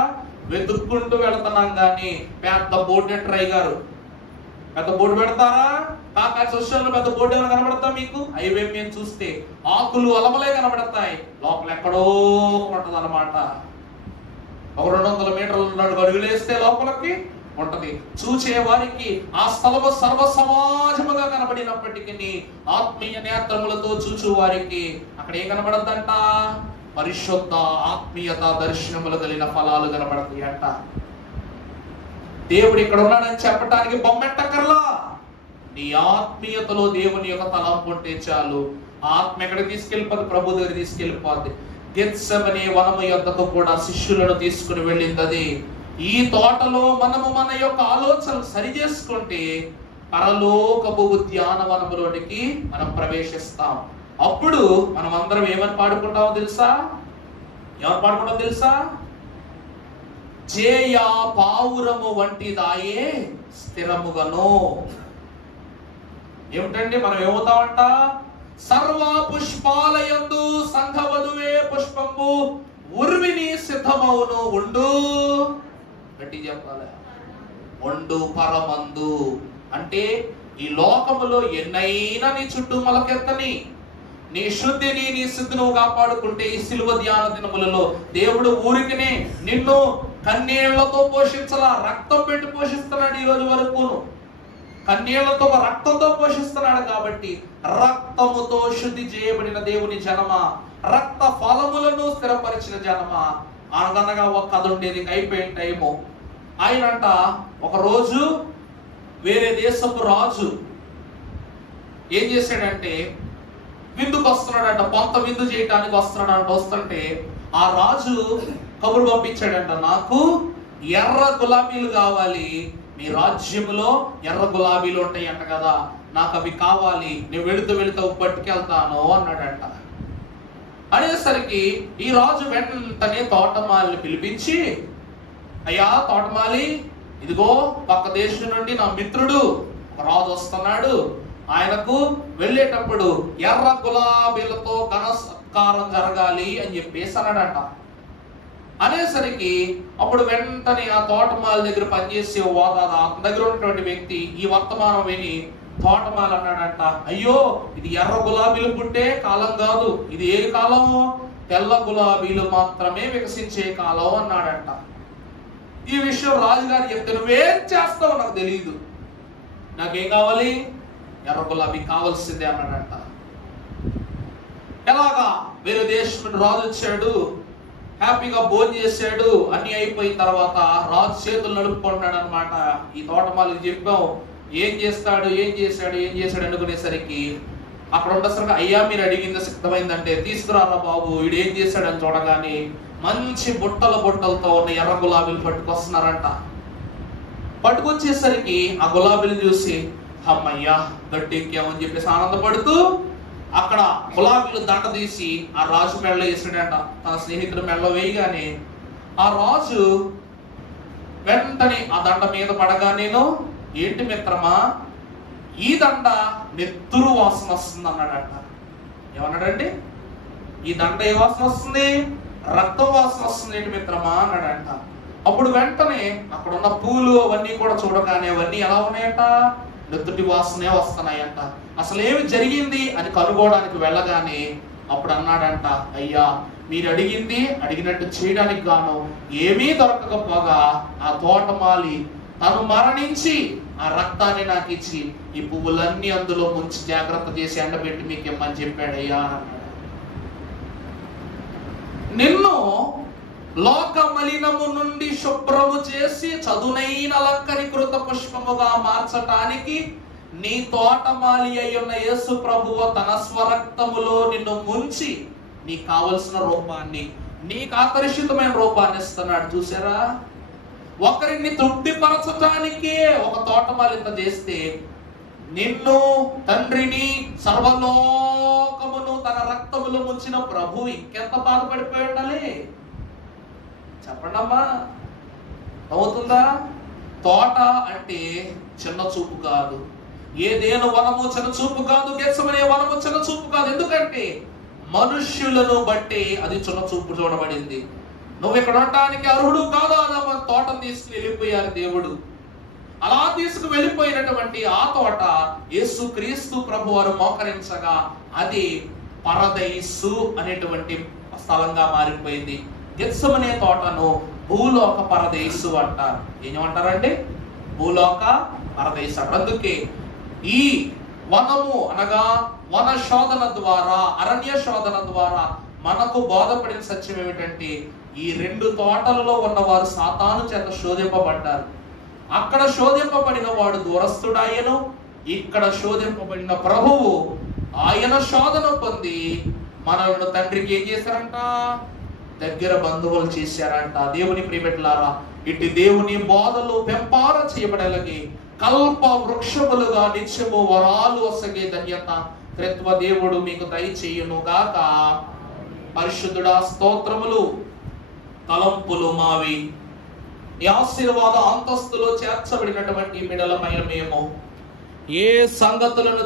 వెతుక్కుంటూ వెళ్తున్నాం. కానీ పెద్ద బోర్డు నెట్టర్ అయ్యారు, పెద్ద బోర్డు పెడతారా? కాకా సోషల్ పెద్ద బోర్డు ఏమైనా కనబడతా మీకు? హైవే మేము చూస్తే ఆకులు అలమలే కనబడతాయి, లోపల ఎక్కడో ఉంటది అనమాట. ఒక 200 మీటర్లు 4 అడుగులు వేస్తే లోపలికి ఉంటది. చూచే వారికి ఆ స్థలము సర్వ సమాజముగా కనబడినప్పటికీ ఆత్మీయ నేత్రములతో చూచు వారికి అక్కడ ఏం కనబడద్దంట? పరిశుద్ధ ఆత్మీయత దర్శనములు కలిగిన ఫలాలు కనబడతాయి అంట. దేవుడు ఇక్కడ ఉన్నాడని చెప్పడానికి బొమ్మెట్టకర్లా, నీ ఆత్మీయతలో దేవుని యొక్క తలంపు ఉంటే చాలు. ఆత్మ ఎక్కడికి తీసుకెళ్ళిపోద్ది? ప్రభు దగ్గర తీసుకెళ్ళిపోద్ది. గెత్సెమనే వనము యొద్దకు కూడా శిష్యులను తీసుకుని వెళ్ళింది అది. ఈ తోటలో మనము మన యొక్క ఆలోచనలు సరి చేసుకుంటే పరలోకపు ఉద్యానవనములోనికి మనం ప్రవేశిస్తాం. అప్పుడు మనం అందరం ఏమని పాడుకుంటామో తెలుసా? ఏమని పాడుకుంటామో తెలుసా? జేయ పావురము వంటిదాయే స్థిరముగను. ఏమిటండి మనం ఏమవుతామంట? సర్వ పుష్పాలయందు సంఘవధువే పుష్పంబు ఉర్విని సిద్ధమవును ఉండు. గట్టి చెప్పాలి, ఉండు పరమందు. అంటే ఈ లోకములో ఎన్నైనా నీ చుట్టూ మొలకెత్తని, నీ శుద్ధిని నీ సిద్ధిని కాపాడుకుంటే ఈ సిలువ ధ్యాన దినములలో దేవుడు ఊరికినే నిన్ను కన్నీళ్లతో పోషించలా, రక్తం పెట్టి పోషిస్తున్నాడు. ఈ రోజు వరకు కన్నీళ్లతో రక్తంతో పోషిస్తున్నాడు. కాబట్టి రక్తముతో శుద్ధి చేయబడిన దేవుని జనమ, రక్త ఫలములను స్థిరపరిచిన జనమ. అనగనగా ఒక కథ ఉండేది, అయిపోయిన టైము. ఆయనంట ఒక రోజు వేరే దేశపు రాజు ఏం చేశాడంటే విందుకు వస్తున్నాడంట, కొంత విందు చేయడానికి వస్తున్నాడంట. వస్తుంటే ఆ రాజు కబురు పంపించాడంట, నాకు ఎర్ర గులాబీలు కావాలి, మీ రాజ్యములో ఎర్ర గులాబీలు ఉంటాయి అంట కదా, నాకు అవి కావాలి, నేను వెళుతూ పట్టుకెళ్తాను అన్నాడంట. అనేసరికి ఈ రాజు వెంటనే తోటమాలిని పిలిపించి, అయ్యా తోటమాలి, ఇదిగో పక్క దేశం నుండి నా మిత్రుడు ఒక రాజు వస్తున్నాడు, ఆయనకు వెళ్ళేటప్పుడు ఎర్ర గులాబీలతో ఘన సత్కారం జరగాలి అని చెప్పేసి అన్నాడంట. అనేసరికి అప్పుడు వెంటనే ఆ తోటమాల దగ్గర పనిచేసే అతని దగ్గర ఉన్నటువంటి వ్యక్తి ఈ వర్తమానం విని తోటమాల అన్నాడంట, అయ్యో ఇది ఎర్ర గులాబీలు పుట్టే కాలం కాదు, ఇది ఏ కాలము? తెల్ల గులాబీలు మాత్రమే వికసించే కాలం అన్నాడంట. ఈ విషయం రాజుగారు చెప్తే, నువ్వేం చేస్తావు నాకు తెలియదు, నాకేం కావాలి? ఎర్ర గులాబీ కావాల్సిందే అన్నాడంట. ఎలాగా? వేరే దేశం నుండి రాజు వచ్చాడు, హ్యాపీగా భోజనం చేశాడు, అన్ని అయిపోయిన తర్వాత రాజు చేతులు నడుపుకుంటున్నాడు అనమాట. ఈ తోటమాలికి చెప్పాం, ఏం చేస్తాడు అనుకునేసరికి అక్కడ ఉండసరికి, అయ్యా మీరు అడిగింది సిద్ధమైందంటే తీసుకురారా బాబు, వీడు ఏం చేశాడని చూడగానే మంచి బుట్టలతో ఉన్న ఎర్ర గులాబీలు పట్టుకొస్తున్నారంట. పట్టుకొచ్చేసరికి ఆ గులాబీలు చూసి, అమ్మయ్యా గట్టెక్కామని చెప్పేసి ఆనందపడుతూ అక్కడ గులాబీలు దండ తీసి ఆ రాజు మెడలో వేసాడంట. తన స్నేహితుడు మెడలో వేయగానే ఆ రాజు వెంటనే ఆ దండ మీద పడగానేను, ఏంటి మిత్రమా ఈ దండ నెత్తురు వాసన వస్తుంది అన్నాడంట. ఏమన్నాడండి? ఈ దండ ఏ వాసన వస్తుంది? రక్తం వాసన వస్తుంది ఏంటి మిత్రమా అన్నాడంట. అప్పుడు వెంటనే అక్కడ ఉన్న పూలు అవన్నీ కూడా చూడగానే అవన్నీ ఎలా ఉన్నాయంట? నెత్తుటి వాసనే వస్తున్నాయంట. అసలు ఏమి జరిగింది అని కనుగోడానికి వెళ్ళగానే అప్పుడు అన్నాడంట, అయ్యా మీరు అడిగినట్టు చేయడానికి గాను ఏమీ దొరకకపోగా ఆ తోటమాలి తను మరణించి ఆ రక్తాన్ని నాకు ఇచ్చి ఈ పువ్వులన్నీ అందులో ముంచి జాగ్రత్త చేసి ఎండబెట్టి మీకు ఇమ్మని చెప్పాడయ్యా అన్నాడు. నిన్ను లోక మలినము నుండి శుభ్రము చేసి చదునైన అలంకరీకృత పుష్పముగా మార్చటానికి నీ తోటమాలి అయ్యున్న యేసు ప్రభువు తన స్వరక్తములో నిన్ను ముంచి నీకు కావలసిన రూపాన్ని, నీకు ఆకర్షితమైన రూపాన్ని ఇస్తున్నాడు. చూసారా? ఒకరిని తృప్తిపరచటానికే ఒక తోటమాలి ఇంత చేస్తే నిన్ను తండ్రిని సర్వలోకమును తన రక్తములో ముంచిన ప్రభు ఇంకెంత బాధపడిపోయి ఉండాలి చెప్పండి అమ్మా. అవుతుందా? తోట అంటే చిన్న చూపు కాదు, ఏదేను వనము చిన్న చూపు కాదు, గెత్సెమనే వనము చిన్న చూపు కాదు. ఎందుకంటే మనుష్యులను బట్టి అది చిన్న చూపు చూడబడింది. నువ్వు ఇక్కడ ఉండటానికి అర్హుడు కాదు, అలా మన తోటను తీసుకు వెళ్ళిపోయారు దేవుడు. అలా తీసుకు వెళ్ళిపోయినటువంటి ఆ తోట యేసు క్రీస్తు ప్రభు వారు మోకరించగా అది పరదైసు అనేటువంటి స్థలంగా మారిపోయింది. గెత్సెమనే తోటను భూలోక పరదేశు అంటారు. ఏమంటారండి? భూలోక పరదేశు. అందుకే ఈ వనము అనగా వన శోధన ద్వారా, అరణ్య శోధన ద్వారా మనకు బోధపడిన సత్యం ఏమిటంటే ఈ రెండు తోటలలో ఉన్నవారు సాతాను చేత శోధింపబడ్డారు. అక్కడ శోధింపబడిన వాడు దూరస్థుడాయను, ఇక్కడ శోధింపబడిన ప్రభువు ఆయన శోధన పొంది మనల్ని తండ్రికి ఏం చేశారంట? దగ్గర బంధువులు చేశారంట. దేవుని ప్రియబిడ్డలారా, ఇటు దేవుని బోధలు పెంపార చేయబడలగి కల్ప వృక్షములుగా నిత్యము వరాలు వసగే ధన్యత త్రిత్వ దేవుడు మీకు దయచేయును గాక. పరిశుద్ధుడా స్తోత్రములు. తలంపులు మావి ఈ ఆశీర్వాద అంతస్తులో చేర్చబడినటువంటి బిడ్డలమైన మేము ఏ సంగతులను